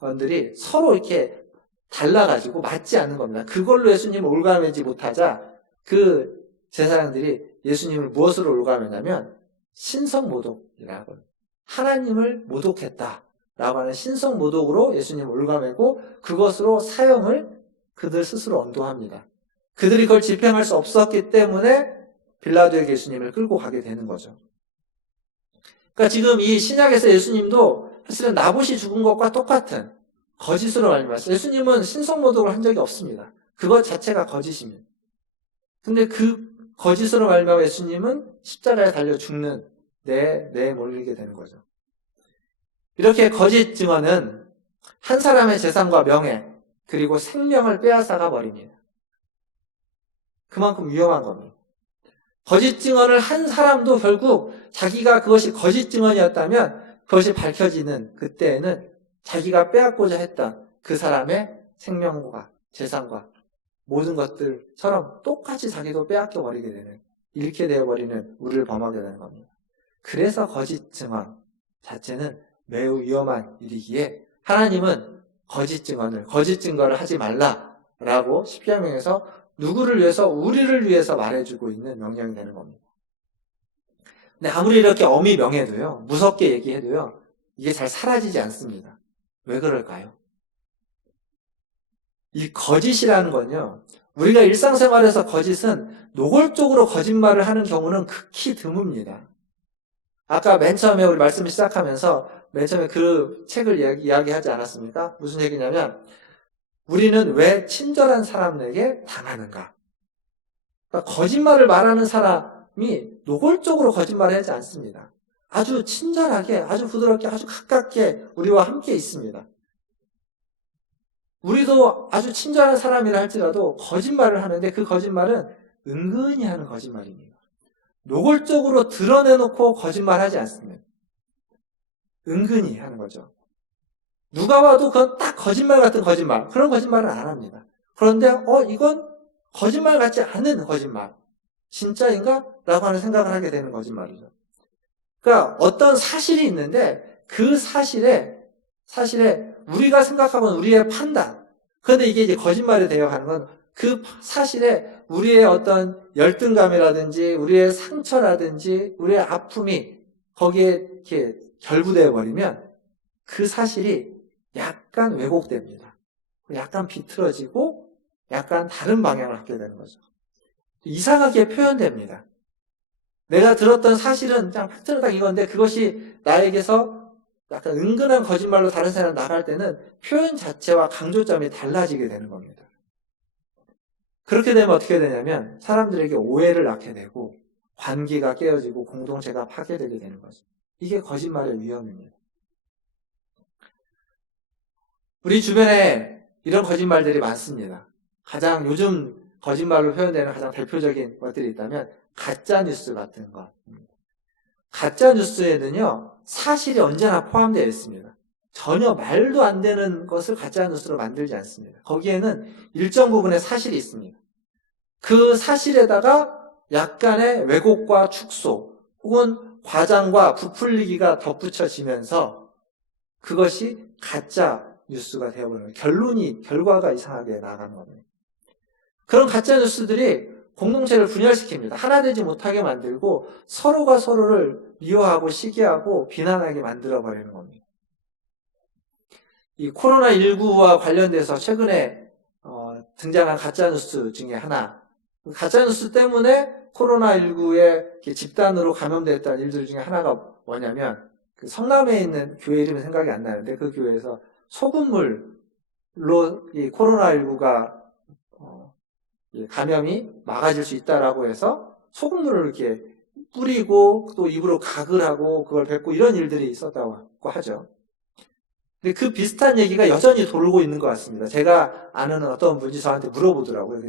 증언들이 서로 이렇게 달라가지고 맞지 않는 겁니다. 그걸로 예수님을 올가매지 못하자 그 제사장들이 예수님을 무엇으로 올가매냐면 신성모독이라고, 하나님을 모독했다라고 하는 신성모독으로 예수님을 올가매고 그것으로 사형을 그들 스스로 언도합니다. 그들이 그걸 집행할 수 없었기 때문에 빌라도에게 예수님을 끌고 가게 되는 거죠. 그러니까 지금 이 신약에서 예수님도 사실은 나봇이 죽은 것과 똑같은 거짓으로 말미암았어요. 예수님은 신성모독을 한 적이 없습니다. 그것 자체가 거짓입니다. 근데 그 거짓으로 말미암아 예수님은 십자가에 달려 죽는 내 몰리게 되는 거죠. 이렇게 거짓 증언은 한 사람의 재산과 명예 그리고 생명을 빼앗아가 버립니다. 그만큼 위험한 겁니다. 거짓 증언을 한 사람도 결국 자기가 그것이 거짓 증언이었다면 그것이 밝혀지는 그때에는 자기가 빼앗고자 했던 그 사람의 생명과 재산과 모든 것들처럼 똑같이 자기도 빼앗겨 버리게 되는, 잃게 되어버리는 우리를 범하게 되는 겁니다. 그래서 거짓 증언 자체는 매우 위험한 일이기에 하나님은 거짓 증거를 하지 말라라고 십계명에서 누구를 위해서? 우리를 위해서 말해주고 있는 명령이 되는 겁니다. 근데 아무리 이렇게 엄히 명해도요, 무섭게 얘기해도요, 이게 잘 사라지지 않습니다. 왜 그럴까요? 이 거짓이라는 건요, 우리가 일상생활에서 거짓은 노골적으로 거짓말을 하는 경우는 극히 드뭅니다. 아까 맨 처음에 우리 말씀을 시작하면서 맨 처음에 그 책을 이야기하지 않았습니까? 무슨 얘기냐면 우리는 왜 친절한 사람에게 당하는가? 그러니까 거짓말을 말하는 사람이 노골적으로 거짓말을 하지 않습니다. 아주 친절하게, 아주 부드럽게, 아주 가깝게 우리와 함께 있습니다. 우리도 아주 친절한 사람이라 할지라도 거짓말을 하는데 그 거짓말은 은근히 하는 거짓말입니다. 노골적으로 드러내놓고 거짓말하지 않습니다. 은근히 하는 거죠. 누가 봐도 그건 딱 거짓말 같은 거짓말, 그런 거짓말은 안 합니다. 그런데 이건 거짓말 같지 않은 거짓말, 진짜인가? 라고 하는 생각을 하게 되는 거짓말이죠. 그러니까 어떤 사실이 있는데 그 사실에 우리가 생각하는 우리의 판단, 그런데 이게 이제 거짓말이 되어 가는 건 그 사실에 우리의 어떤 열등감이라든지 우리의 상처라든지 우리의 아픔이 거기에 이렇게 결부되어 버리면 그 사실이 약간 왜곡됩니다. 약간 비틀어지고 약간 다른 방향을 갖게 되는 거죠. 이상하게 표현됩니다. 내가 들었던 사실은 그냥 팩트는 딱 이건데 그것이 나에게서 약간 은근한 거짓말로 다른 사람 나갈 때는 표현 자체와 강조점이 달라지게 되는 겁니다. 그렇게 되면 어떻게 되냐면 사람들에게 오해를 낳게 되고 관계가 깨어지고 공동체가 파괴되게 되는 거죠. 이게 거짓말의 위험입니다. 우리 주변에 이런 거짓말들이 많습니다. 가장 요즘 거짓말로 표현되는 가장 대표적인 것들이 있다면 가짜뉴스 같은 것입니다. 가짜뉴스에는요, 사실이 언제나 포함되어 있습니다. 전혀 말도 안 되는 것을 가짜뉴스로 만들지 않습니다. 거기에는 일정 부분의 사실이 있습니다. 그 사실에다가 약간의 왜곡과 축소 혹은 과장과 부풀리기가 덧붙여지면서 그것이 가짜 뉴스가 되어버리는 거예요. 결과가 이상하게 나가는 겁니다. 그런 가짜 뉴스들이 공동체를 분열시킵니다. 하나 되지 못하게 만들고 서로가 서로를 미워하고 시기하고 비난하게 만들어버리는 겁니다. 이 코로나19와 관련돼서 최근에 등장한 가짜 뉴스 중에 하나, 가짜뉴스 때문에 코로나19에 집단으로 감염됐다는 일들 중에 하나가 뭐냐면 그 성남에 있는 교회 이름이 생각이 안 나는데 그 교회에서 소금물로 이 코로나19가 감염이 막아질 수 있다라고 해서 소금물을 이렇게 뿌리고 또 입으로 가글 하고 그걸 뱉고 이런 일들이 있었다고 하죠. 근데 그 비슷한 얘기가 여전히 돌고 있는 것 같습니다. 제가 아는 어떤 분이 저한테 물어보더라고요.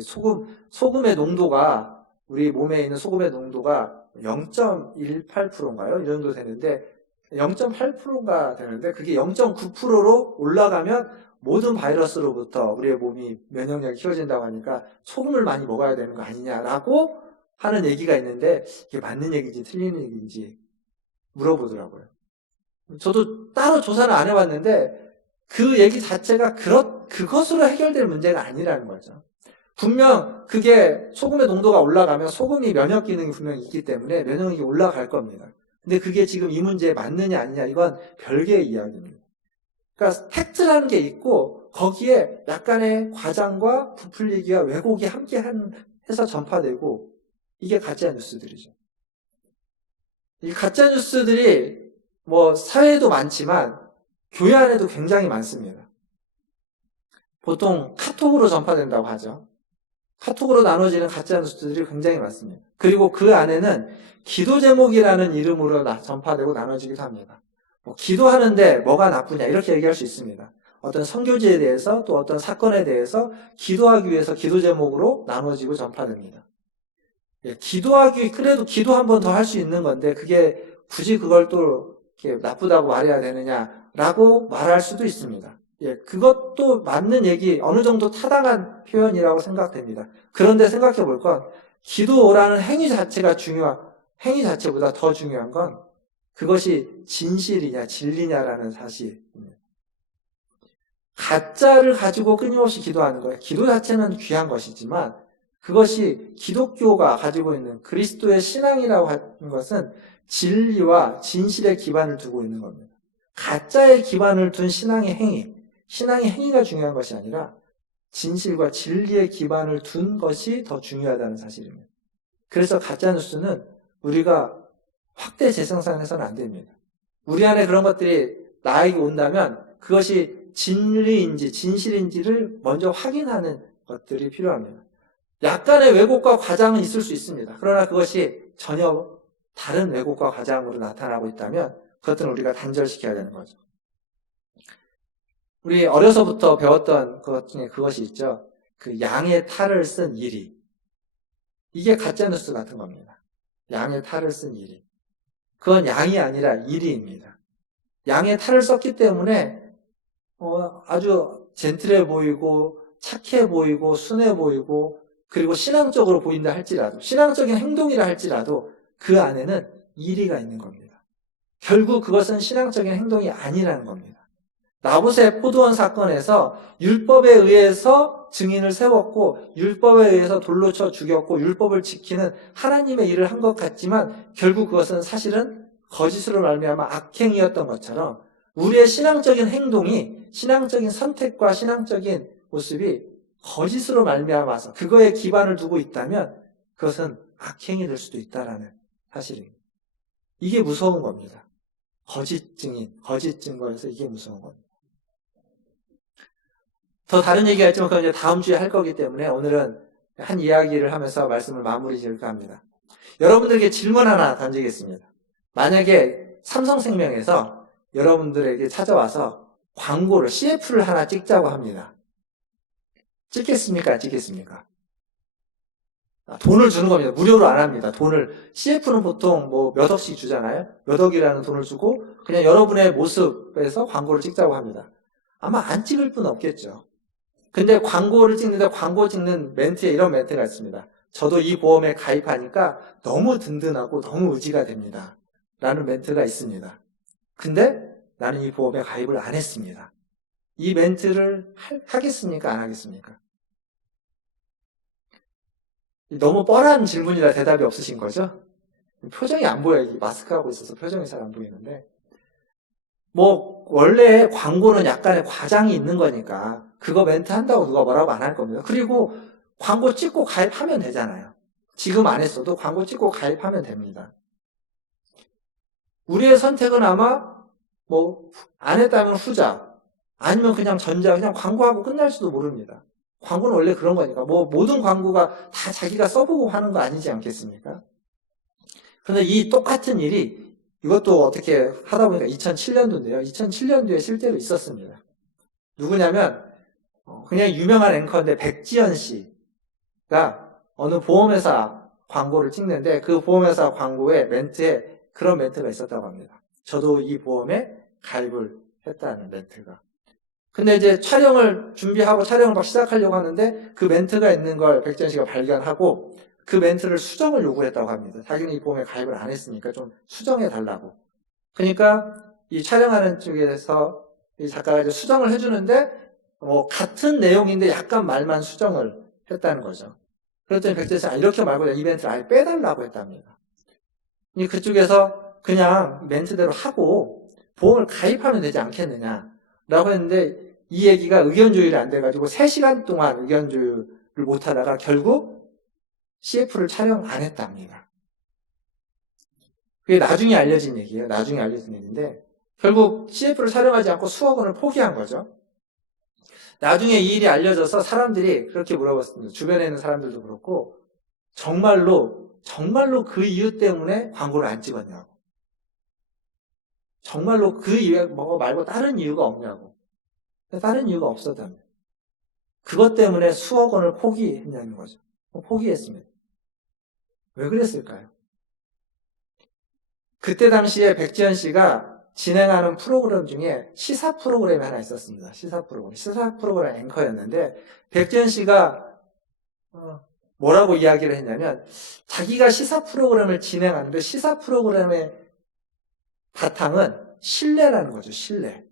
소금의 농도가, 우리 몸에 있는 소금의 농도가 0.18%인가요? 이 정도 되는데, 0.8%가 되는데, 그게 0.9%로 올라가면 모든 바이러스로부터 우리의 몸이 면역력이 키워진다고 하니까 소금을 많이 먹어야 되는 거 아니냐라고 하는 얘기가 있는데, 이게 맞는 얘기인지 틀린 얘기인지 물어보더라고요. 저도 따로 조사를 안 해봤는데 그 얘기 자체가 그것으로 해결될 문제가 아니라는 거죠. 분명 그게 소금의 농도가 올라가면 소금이 면역 기능이 분명히 있기 때문에 면역력이 올라갈 겁니다. 근데 그게 지금 이 문제에 맞느냐 아니냐 이건 별개의 이야기입니다. 그러니까 팩트라는 게 있고 거기에 약간의 과장과 부풀리기와 왜곡이 함께 해서 전파되고 이게 가짜 뉴스들이죠. 이 가짜 뉴스들이 사회에도 많지만 교회 안에도 굉장히 많습니다. 보통 카톡으로 전파된다고 하죠. 카톡으로 나눠지는 가짜 뉴스들이 굉장히 많습니다. 그리고 그 안에는 기도 제목이라는 이름으로 전파되고 나눠지기도 합니다. 기도하는데 뭐가 나쁘냐 이렇게 얘기할 수 있습니다. 어떤 선교지에 대해서 또 어떤 사건에 대해서 기도하기 위해서 기도 제목으로 나눠지고 전파됩니다. 그래도 기도 한 번 더 할 수 있는 건데 그게 굳이 그걸 또 이렇게 나쁘다고 말해야 되느냐라고 말할 수도 있습니다. 예, 그것도 맞는 얘기, 어느 정도 타당한 표현이라고 생각됩니다. 그런데 생각해 볼 건, 기도라는 행위 자체가 행위 자체보다 더 중요한 건 그것이 진실이냐, 진리냐라는 사실입니다. 가짜를 가지고 끊임없이 기도하는 거예요. 기도 자체는 귀한 것이지만, 그것이 기독교가 가지고 있는 그리스도의 신앙이라고 하는 것은 진리와 진실의 기반을 두고 있는 겁니다. 가짜의 기반을 둔 신앙의 행위가 중요한 것이 아니라 진실과 진리의 기반을 둔 것이 더 중요하다는 사실입니다. 그래서 가짜뉴스는 우리가 확대 재생산해서는 안 됩니다. 우리 안에 그런 것들이 나에게 온다면 그것이 진리인지 진실인지를 먼저 확인하는 것들이 필요합니다. 약간의 왜곡과 과장은 있을 수 있습니다. 그러나 그것이 전혀 다른 왜곡과 과장으로 나타나고 있다면 그것들은 우리가 단절시켜야 되는 거죠. 우리 어려서부터 배웠던 것 중에 그것이 있죠. 그 양의 탈을 쓴 이리. 이게 가짜뉴스 같은 겁니다. 양의 탈을 쓴 이리. 그건 양이 아니라 이리입니다. 양의 탈을 썼기 때문에 아주 젠틀해 보이고 착해 보이고 순해 보이고 그리고 신앙적으로 보인다 할지라도 신앙적인 행동이라 할지라도 그 안에는 이리가 있는 겁니다. 결국 그것은 신앙적인 행동이 아니라는 겁니다. 나봇의 포도원 사건에서 율법에 의해서 증인을 세웠고 율법에 의해서 돌로 쳐 죽였고 율법을 지키는 하나님의 일을 한 것 같지만 결국 그것은 사실은 거짓으로 말미암아 악행이었던 것처럼 우리의 신앙적인 행동이 신앙적인 선택과 신앙적인 모습이 거짓으로 말미암아서 그거에 기반을 두고 있다면 그것은 악행이 될 수도 있다라는 사실입니다. 이게 무서운 겁니다. 거짓 증인, 거짓 증거에서 이게 무서운 겁니다. 더 다른 얘기가 있지만 그건 이제 다음 주에 할 거기 때문에 오늘은 한 이야기를 하면서 말씀을 마무리 지을까 합니다. 여러분들에게 질문 하나 던지겠습니다. 만약에 삼성생명에서 여러분들에게 찾아와서 광고를, CF를 하나 찍자고 합니다. 찍겠습니까? 안 찍겠습니까? 돈을 주는 겁니다. 무료로 안 합니다. CF는 보통 몇 억씩 주잖아요. 몇 억이라는 돈을 주고 그냥 여러분의 모습에서 광고를 찍자고 합니다. 아마 안 찍을 분 없겠죠. 근데 광고를 찍는데 광고 찍는 멘트에 이런 멘트가 있습니다. 저도 이 보험에 가입하니까 너무 든든하고 너무 의지가 됩니다. 라는 멘트가 있습니다. 근데 나는 이 보험에 가입을 안 했습니다. 이 멘트를 하겠습니까? 안 하겠습니까? 너무 뻔한 질문이라 대답이 없으신 거죠? 표정이 안 보여요. 마스크하고 있어서 표정이 잘 안 보이는데. 원래 광고는 약간의 과장이 있는 거니까 그거 멘트 한다고 누가 뭐라고 안 할 겁니다. 그리고 광고 찍고 가입하면 되잖아요. 지금 안 했어도 광고 찍고 가입하면 됩니다. 우리의 선택은 아마 안 했다면 후자 아니면 그냥 전자 그냥 광고하고 끝날 수도 모릅니다. 광고는 원래 그런 거니까 모든 광고가 다 자기가 써보고 하는 거 아니지 않겠습니까? 그런데 이 똑같은 일이 이것도 어떻게 하다 보니까 2007년도인데요. 2007년도에 실제로 있었습니다. 누구냐면 그냥 유명한 앵커인데 백지연 씨가 어느 보험회사 광고를 찍는데 그 보험회사 광고의 멘트에 그런 멘트가 있었다고 합니다. 저도 이 보험에 가입을 했다는 멘트가. 근데 이제 촬영을 준비하고 촬영을 막 시작하려고 하는데 그 멘트가 있는 걸 백지연 씨가 발견하고 그 멘트를 수정을 요구했다고 합니다. 자기는 이 보험에 가입을 안 했으니까 좀 수정해 달라고. 그러니까 이 촬영하는 쪽에서 이 작가가 이제 수정을 해주는데 같은 내용인데 약간 말만 수정을 했다는 거죠. 그랬더니 백지연 씨가 이렇게 말고 이 멘트를 아예 빼달라고 했답니다. 그쪽에서 그냥 멘트대로 하고 보험을 가입하면 되지 않겠느냐라고 했는데 이 얘기가 의견 조율이 안 돼가지고 3시간 동안 의견 조율을 못 하다가 결국 CF를 촬영 안 했답니다. 그게 나중에 알려진 얘기예요. 나중에 알려진 얘기인데 결국 CF를 촬영하지 않고 수억 원을 포기한 거죠. 나중에 이 일이 알려져서 사람들이 그렇게 물어봤습니다. 주변에 있는 사람들도 그렇고 정말로 그 이유 때문에 광고를 안 찍었냐고. 정말로 그 이유 말고 다른 이유가 없냐고. 다른 이유가 없었답니다. 그것 때문에 수억 원을 포기했냐는 거죠. 포기했습니다. 왜 그랬을까요? 그때 당시에 백지연 씨가 진행하는 프로그램 중에 시사 프로그램이 하나 있었습니다. 시사 프로그램 앵커였는데, 백지연 씨가 뭐라고 이야기를 했냐면, 자기가 시사 프로그램을 진행하는데, 시사 프로그램의 바탕은 신뢰라는 거죠. 신뢰.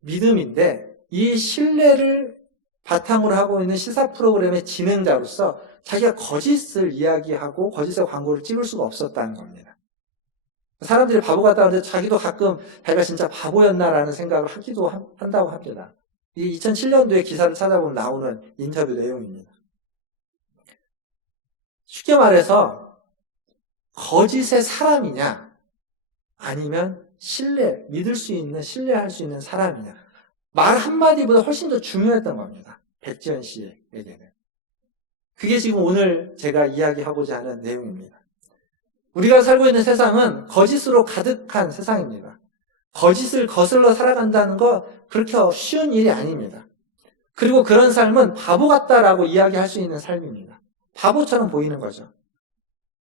믿음인데, 이 신뢰를 바탕으로 하고 있는 시사 프로그램의 진행자로서 자기가 거짓을 이야기하고 거짓의 광고를 찍을 수가 없었다는 겁니다. 사람들이 바보 같다고 하는데 자기도 가끔 자기가 진짜 바보였나라는 생각을 하기도 한다고 합니다. 이 2007년도에 기사를 찾아보면 나오는 인터뷰 내용입니다. 쉽게 말해서 거짓의 사람이냐 아니면 믿을 수 있는, 신뢰할 수 있는 사람이냐, 말 한마디보다 훨씬 더 중요했던 겁니다. 백지연 씨에게는. 그게 지금 오늘 제가 이야기하고자 하는 내용입니다. 우리가 살고 있는 세상은 거짓으로 가득한 세상입니다. 거짓을 거슬러 살아간다는 거 그렇게 쉬운 일이 아닙니다. 그리고 그런 삶은 바보 같다라고 이야기할 수 있는 삶입니다. 바보처럼 보이는 거죠.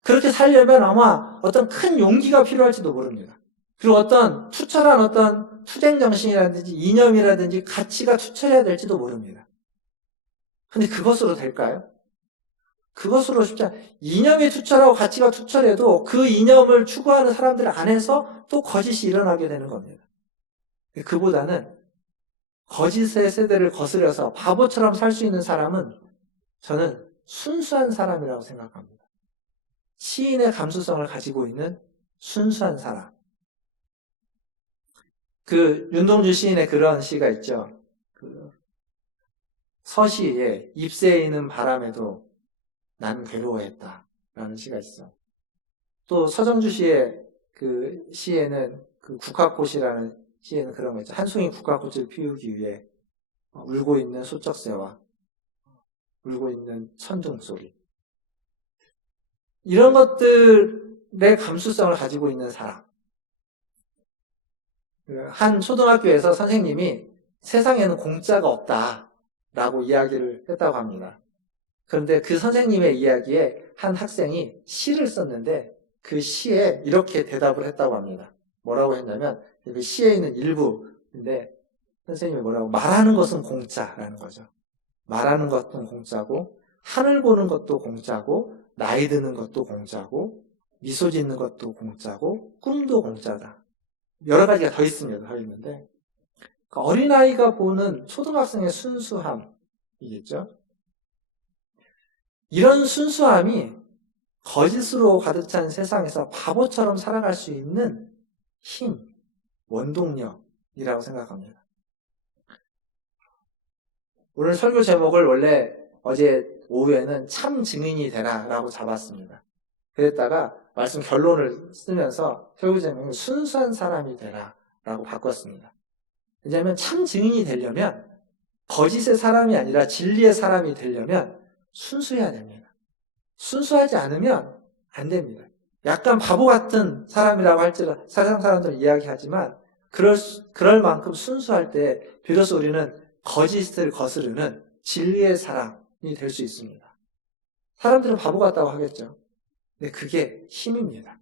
그렇게 살려면 아마 어떤 큰 용기가 필요할지도 모릅니다. 그리고 어떤 투철한 어떤 투쟁 정신이라든지 이념이라든지 가치가 투철해야 될지도 모릅니다. 근데 그것으로 될까요? 그것으로 쉽지 않아요. 이념이 투철하고 가치가 투철해도 그 이념을 추구하는 사람들 안에서 또 거짓이 일어나게 되는 겁니다. 그보다는 거짓의 세대를 거스려서 바보처럼 살 수 있는 사람은 저는 순수한 사람이라고 생각합니다. 시인의 감수성을 가지고 있는 순수한 사람. 윤동주 시인의 그런 시가 있죠. 서시에 잎새에 있는 바람에도 난 괴로워했다 라는 시가 있어. 또 서정주 씨의 시에는 국화꽃이라는 시에는 그런 거 있죠. 한 송이 국화꽃을 피우기 위해 울고 있는 소쩍새와 울고 있는 천둥 소리. 이런 것들의 감수성을 가지고 있는 사람. 한 초등학교에서 선생님이 세상에는 공짜가 없다라고 이야기를 했다고 합니다. 그런데 그 선생님의 이야기에 한 학생이 시를 썼는데 그 시에 이렇게 대답을 했다고 합니다. 뭐라고 했냐면 그 시에 있는 일부인데 선생님이 뭐라고 말하는 것은 공짜라는 거죠. 말하는 것도 공짜고 하늘 보는 것도 공짜고 나이 드는 것도 공짜고 미소 짓는 것도 공짜고 꿈도 공짜다. 여러 가지가 더 있습니다. 더 있는데 어린아이가 보는 초등학생의 순수함이겠죠. 이런 순수함이 거짓으로 가득 찬 세상에서 바보처럼 살아갈 수 있는 힘, 원동력이라고 생각합니다. 오늘 설교 제목을 원래 어제 오후에는 참 증인이 되라 라고 잡았습니다. 그랬다가 말씀 결론을 쓰면서 설교 제목을 순수한 사람이 되라 라고 바꿨습니다. 왜냐하면 참 증인이 되려면 거짓의 사람이 아니라 진리의 사람이 되려면 순수해야 됩니다. 순수하지 않으면 안 됩니다. 약간 바보 같은 사람이라고 할지라도 세상 사람들은 이야기하지만 그럴 만큼 순수할 때 비로소 우리는 거짓을 거스르는 진리의 사람이 될 수 있습니다. 사람들은 바보 같다고 하겠죠. 근데 그게 힘입니다.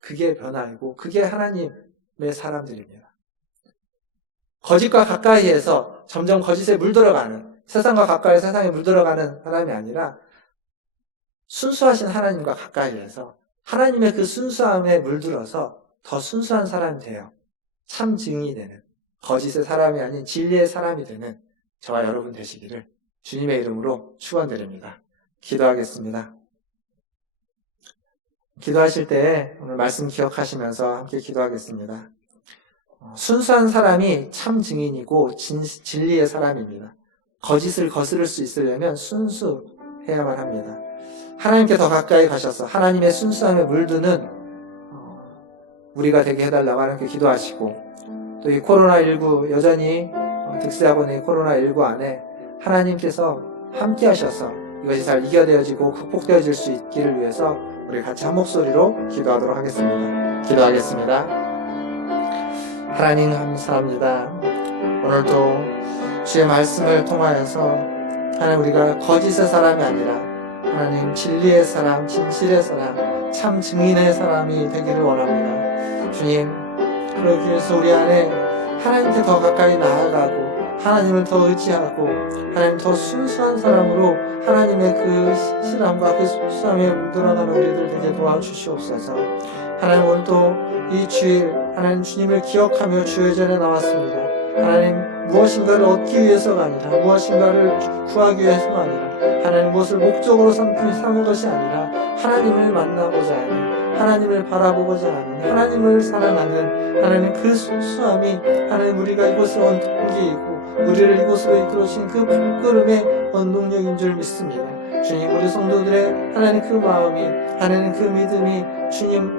그게 변화이고 그게 하나님의 사람들입니다. 거짓과 가까이에서 점점 거짓에 물들어가는, 세상과 가까이 세상에 물들어가는 사람이 아니라 순수하신 하나님과 가까이에서 하나님의 그 순수함에 물들어서 더 순수한 사람이 되어 참 증인이 되는, 거짓의 사람이 아닌 진리의 사람이 되는 저와 여러분 되시기를 주님의 이름으로 축원드립니다. 기도하겠습니다. 기도하실 때 오늘 말씀 기억하시면서 함께 기도하겠습니다. 순수한 사람이 참 증인이고 진리의 사람입니다. 거짓을 거스를 수 있으려면 순수해야만 합니다. 하나님께 더 가까이 가셔서 하나님의 순수함에 물드는 우리가 되게 해달라고 하나님께 기도하시고, 또 이 코로나19 여전히 득세하고 있는 이 코로나19 안에 하나님께서 함께 하셔서 이것이 잘 이겨내어지고 극복되어질 수 있기를 위해서 우리 같이 한 목소리로 기도하도록 하겠습니다. 기도하겠습니다. 하나님 감사합니다. 오늘도 주의 말씀을 통하여서 하나님 우리가 거짓의 사람이 아니라 하나님 진리의 사람, 진실의 사람, 참 증인의 사람이 되기를 원합니다. 주님, 그러기 위해서 우리 안에 하나님께 더 가까이 나아가고 하나님을 더 의지하고 하나님 더 순수한 사람으로 하나님의 그 신실함과 그 순수함에 물들어가는 우리들 되게 도와주시옵소서. 하나님 오늘도 이 주일 하나님 주님을 기억하며 주의 전에 나왔습니다. 하나님 무엇인가를 얻기 위해서가 아니라 무엇인가를 구하기 위해서가 아니라 하나님 무엇을 목적으로 삼는 것이 아니라 하나님을 만나고자 하는 하나님을 바라보고자 하는 하나님을 사랑하는 하나님 그 순수함이 하나님 우리가 이곳을 온 동기이고 우리를 이곳으로 이끌어주신 그 발걸음의 원동력인 줄 믿습니다. 주님 우리 성도들의 하나님 그 마음이 하나님 그 믿음이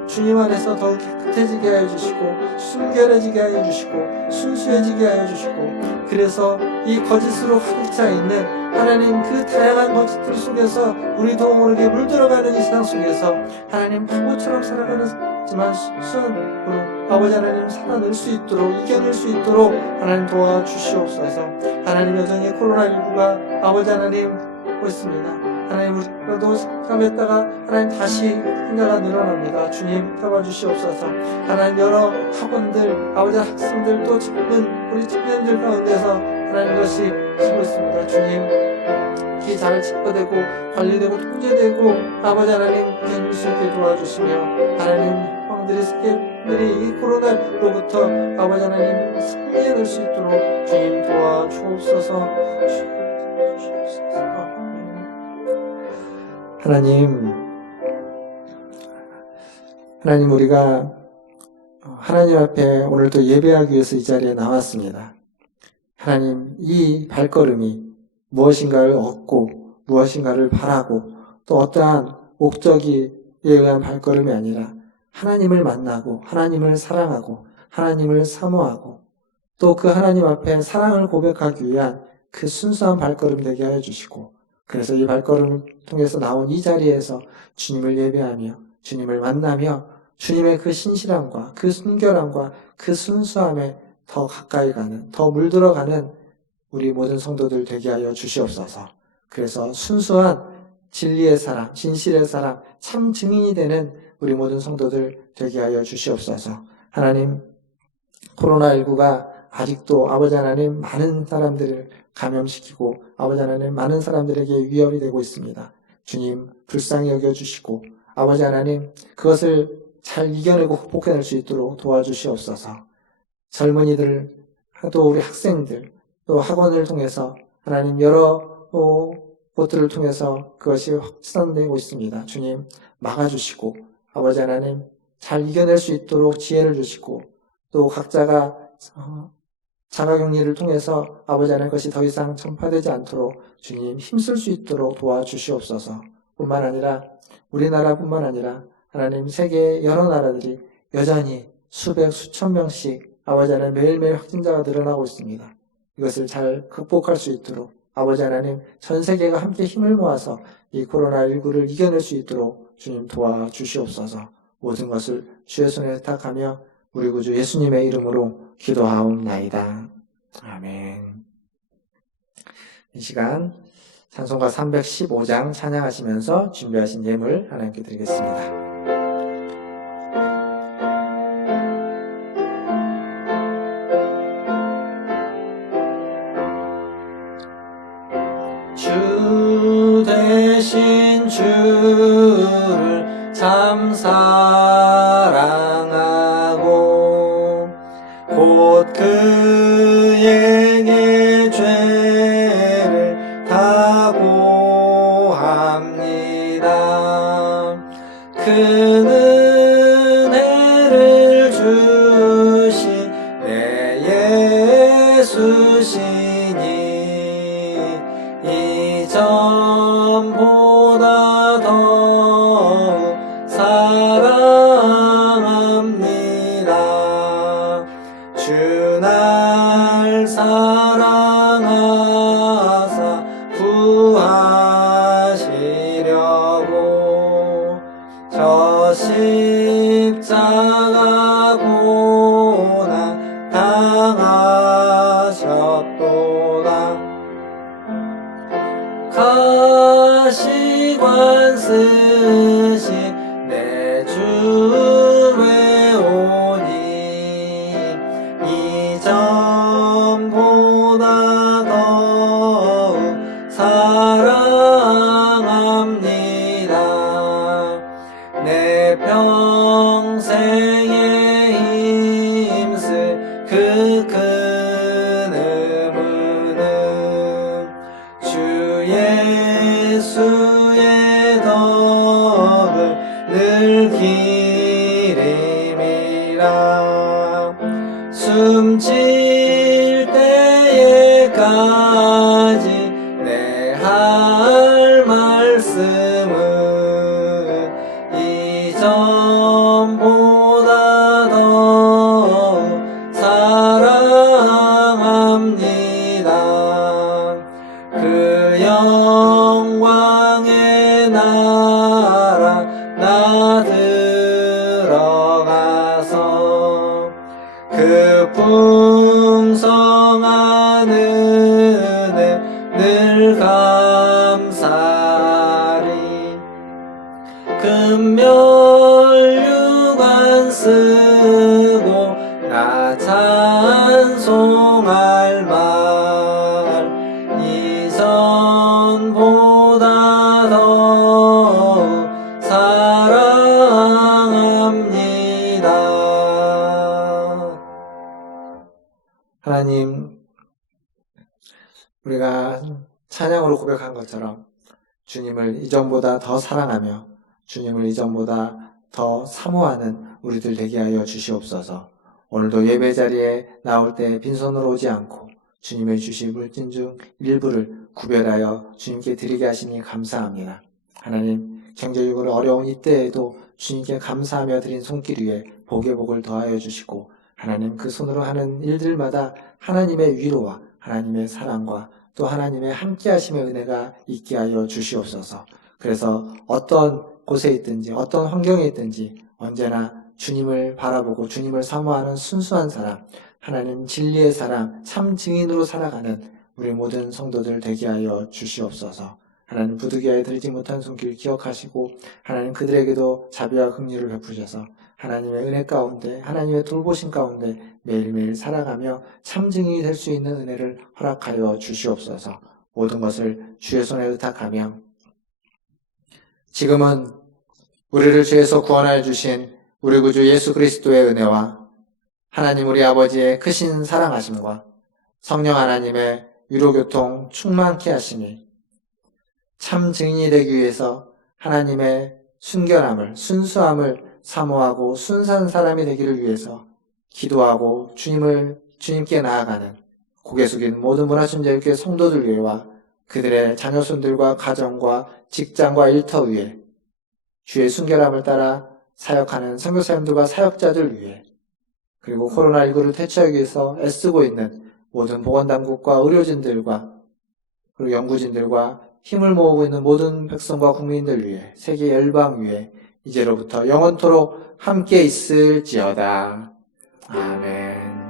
주님 안에서 더욱 깨끗해지게 하여 주시고 순결해지게 하여 주시고 순수해지게 하여 주시고 그래서 이 거짓으로 가득 차 있는 하나님 그 다양한 거짓들 속에서 우리도 모르게 물들어가는 이 세상 속에서 하나님 바보처럼 살아가는지만 순수한 아버지 하나님 살아낼 수 있도록 이겨낼 수 있도록 하나님 도와주시옵소서. 하나님 여전히 코로나19가 아버지 하나님 있습니다. 하나님 우리도 잠잠했다가 하나님 다시 환자가 늘어납니다. 주님 도와주시옵소서. 하나님 여러 학원들 아버지 학생들 또 젊은 우리 청년들 가운데서 하나님 것이 지고 있습니다. 주님 기 잘 체크되고 관리되고 통제되고 아버지 하나님 견딜 수 있게 도와주시며 하나님 형들이 스케들이 이 코로나로부터 아버지 하나님 승리해낼 수 있도록 주님 도와주옵소서. 하나님 우리가 하나님 앞에 오늘도 예배하기 위해서 이 자리에 나왔습니다. 하나님 이 발걸음이 무엇인가를 얻고 무엇인가를 바라고 또 어떠한 목적에 의한 발걸음이 아니라 하나님을 만나고 하나님을 사랑하고 하나님을 사모하고 또 그 하나님 앞에 사랑을 고백하기 위한 그 순수한 발걸음 되게 하여 주시고 그래서 이 발걸음을 통해서 나온 이 자리에서 주님을 예배하며 주님을 만나며 주님의 그 신실함과 그 순결함과 그 순수함에 더 가까이 가는 더 물들어가는 우리 모든 성도들 되게 하여 주시옵소서. 그래서 순수한 진리의 사람, 진실의 사람, 참 증인이 되는 우리 모든 성도들 되게 하여 주시옵소서. 하나님 코로나19가 아직도 아버지 하나님 많은 사람들을 감염시키고 아버지 하나님 많은 사람들에게 위협이 되고 있습니다. 주님 불쌍히 여겨주시고 아버지 하나님 그것을 잘 이겨내고 극복해낼 수 있도록 도와주시옵소서. 젊은이들 또 우리 학생들 또 학원을 통해서 하나님 여러 곳들을 통해서 그것이 확산되고 있습니다. 주님 막아주시고 아버지 하나님 잘 이겨낼 수 있도록 지혜를 주시고 또 각자가 자가격리를 통해서 아버지 하나님 것이 더 이상 전파되지 않도록 주님 힘쓸 수 있도록 도와주시옵소서. 뿐만 아니라 우리나라뿐만 아니라 하나님 세계의 여러 나라들이 여전히 수백 수천 명씩 아버지 하나님 매일매일 확진자가 늘어나고 있습니다. 이것을 잘 극복할 수 있도록 아버지 하나님 전 세계가 함께 힘을 모아서 이 코로나19를 이겨낼 수 있도록 주님 도와주시옵소서. 모든 것을 주의 손에 부탁하며 우리 구주 예수님의 이름으로 기도하옵나이다. 아멘. 이 시간 찬송가 315장 찬양하시면서 준비하신 예물 하나님께 드리겠습니다. 주 대신 주를 참 사랑하고 곧 그에게 죄를 다고 합니다. 그 은혜를 주신 내 예수시니 이전보다 더욱 사랑합니다. 주 날 사랑하사 구하시려고 저 십자가 고난 당하셨도다. 가시관 쓰신 내 주 외오니 내 평생에 힘쓸 그 큰 의무는 주 예수의 덕을 늘 기림이라. 숨질 때에까지 내 할 말씀은 이전보다 더욱 사랑합니다. 그 영광의 나라 나 들어가서 그 풍성한 은혜 늘 감사하리. 금면류관 쓰고 나 찬송할 말 이전보다 더욱 사랑합니다. 하나님, 우리가 찬양으로 고백한 것처럼 주님을 이전보다 더 사랑하며 주님을 이전보다 더 사모하는 우리들 되게 하여 주시옵소서. 오늘도 예배 자리에 나올 때 빈손으로 오지 않고 주님의 주신 물진 중 일부를 구별하여 주님께 드리게 하시니 감사합니다. 하나님, 경제적으로 어려운 이때에도 주님께 감사하며 드린 손길 위에 복의 복을 더하여 주시고, 하나님 그 손으로 하는 일들마다 하나님의 위로와 하나님의 사랑과 또 하나님의 함께 하심의 은혜가 있게 하여 주시옵소서. 그래서 어떤 곳에 있든지 어떤 환경에 있든지 언제나 주님을 바라보고 주님을 사모하는 순수한 사람, 하나님 진리의 사람, 참 증인으로 살아가는 우리 모든 성도들 되게 하여 주시옵소서. 하나님 부득이하여 들지 못한 손길 기억하시고 하나님 그들에게도 자비와 긍휼을 베푸셔서 하나님의 은혜 가운데 하나님의 돌보심 가운데 매일매일 살아가며 참 증인이 될 수 있는 은혜를 허락하여 주시옵소서. 모든 것을 주의 손에 의탁하며 지금은 우리를 죄에서 구원하여 주신 우리 구주 예수 그리스도의 은혜와 하나님 우리 아버지의 크신 사랑하심과 성령 하나님의 위로교통 충만케 하시니 참 증인이 되기 위해서 하나님의 순결함을, 순수함을 사모하고 순수한 사람이 되기를 위해서 기도하고 주님께 나아가는 고개 숙인 모든 문화순례교회 성도들 위해와 그들의 자녀손들과 가정과 직장과 일터 위에 주의 순결함을 따라 사역하는 선교사님들과 사역자들 위해 그리고 코로나19를 퇴치하기 위해서 애쓰고 있는 모든 보건당국과 의료진들과 그리고 연구진들과 힘을 모으고 있는 모든 백성과 국민들 위해 세계 열방 위에 이제로부터 영원토록 함께 있을지어다. 아멘.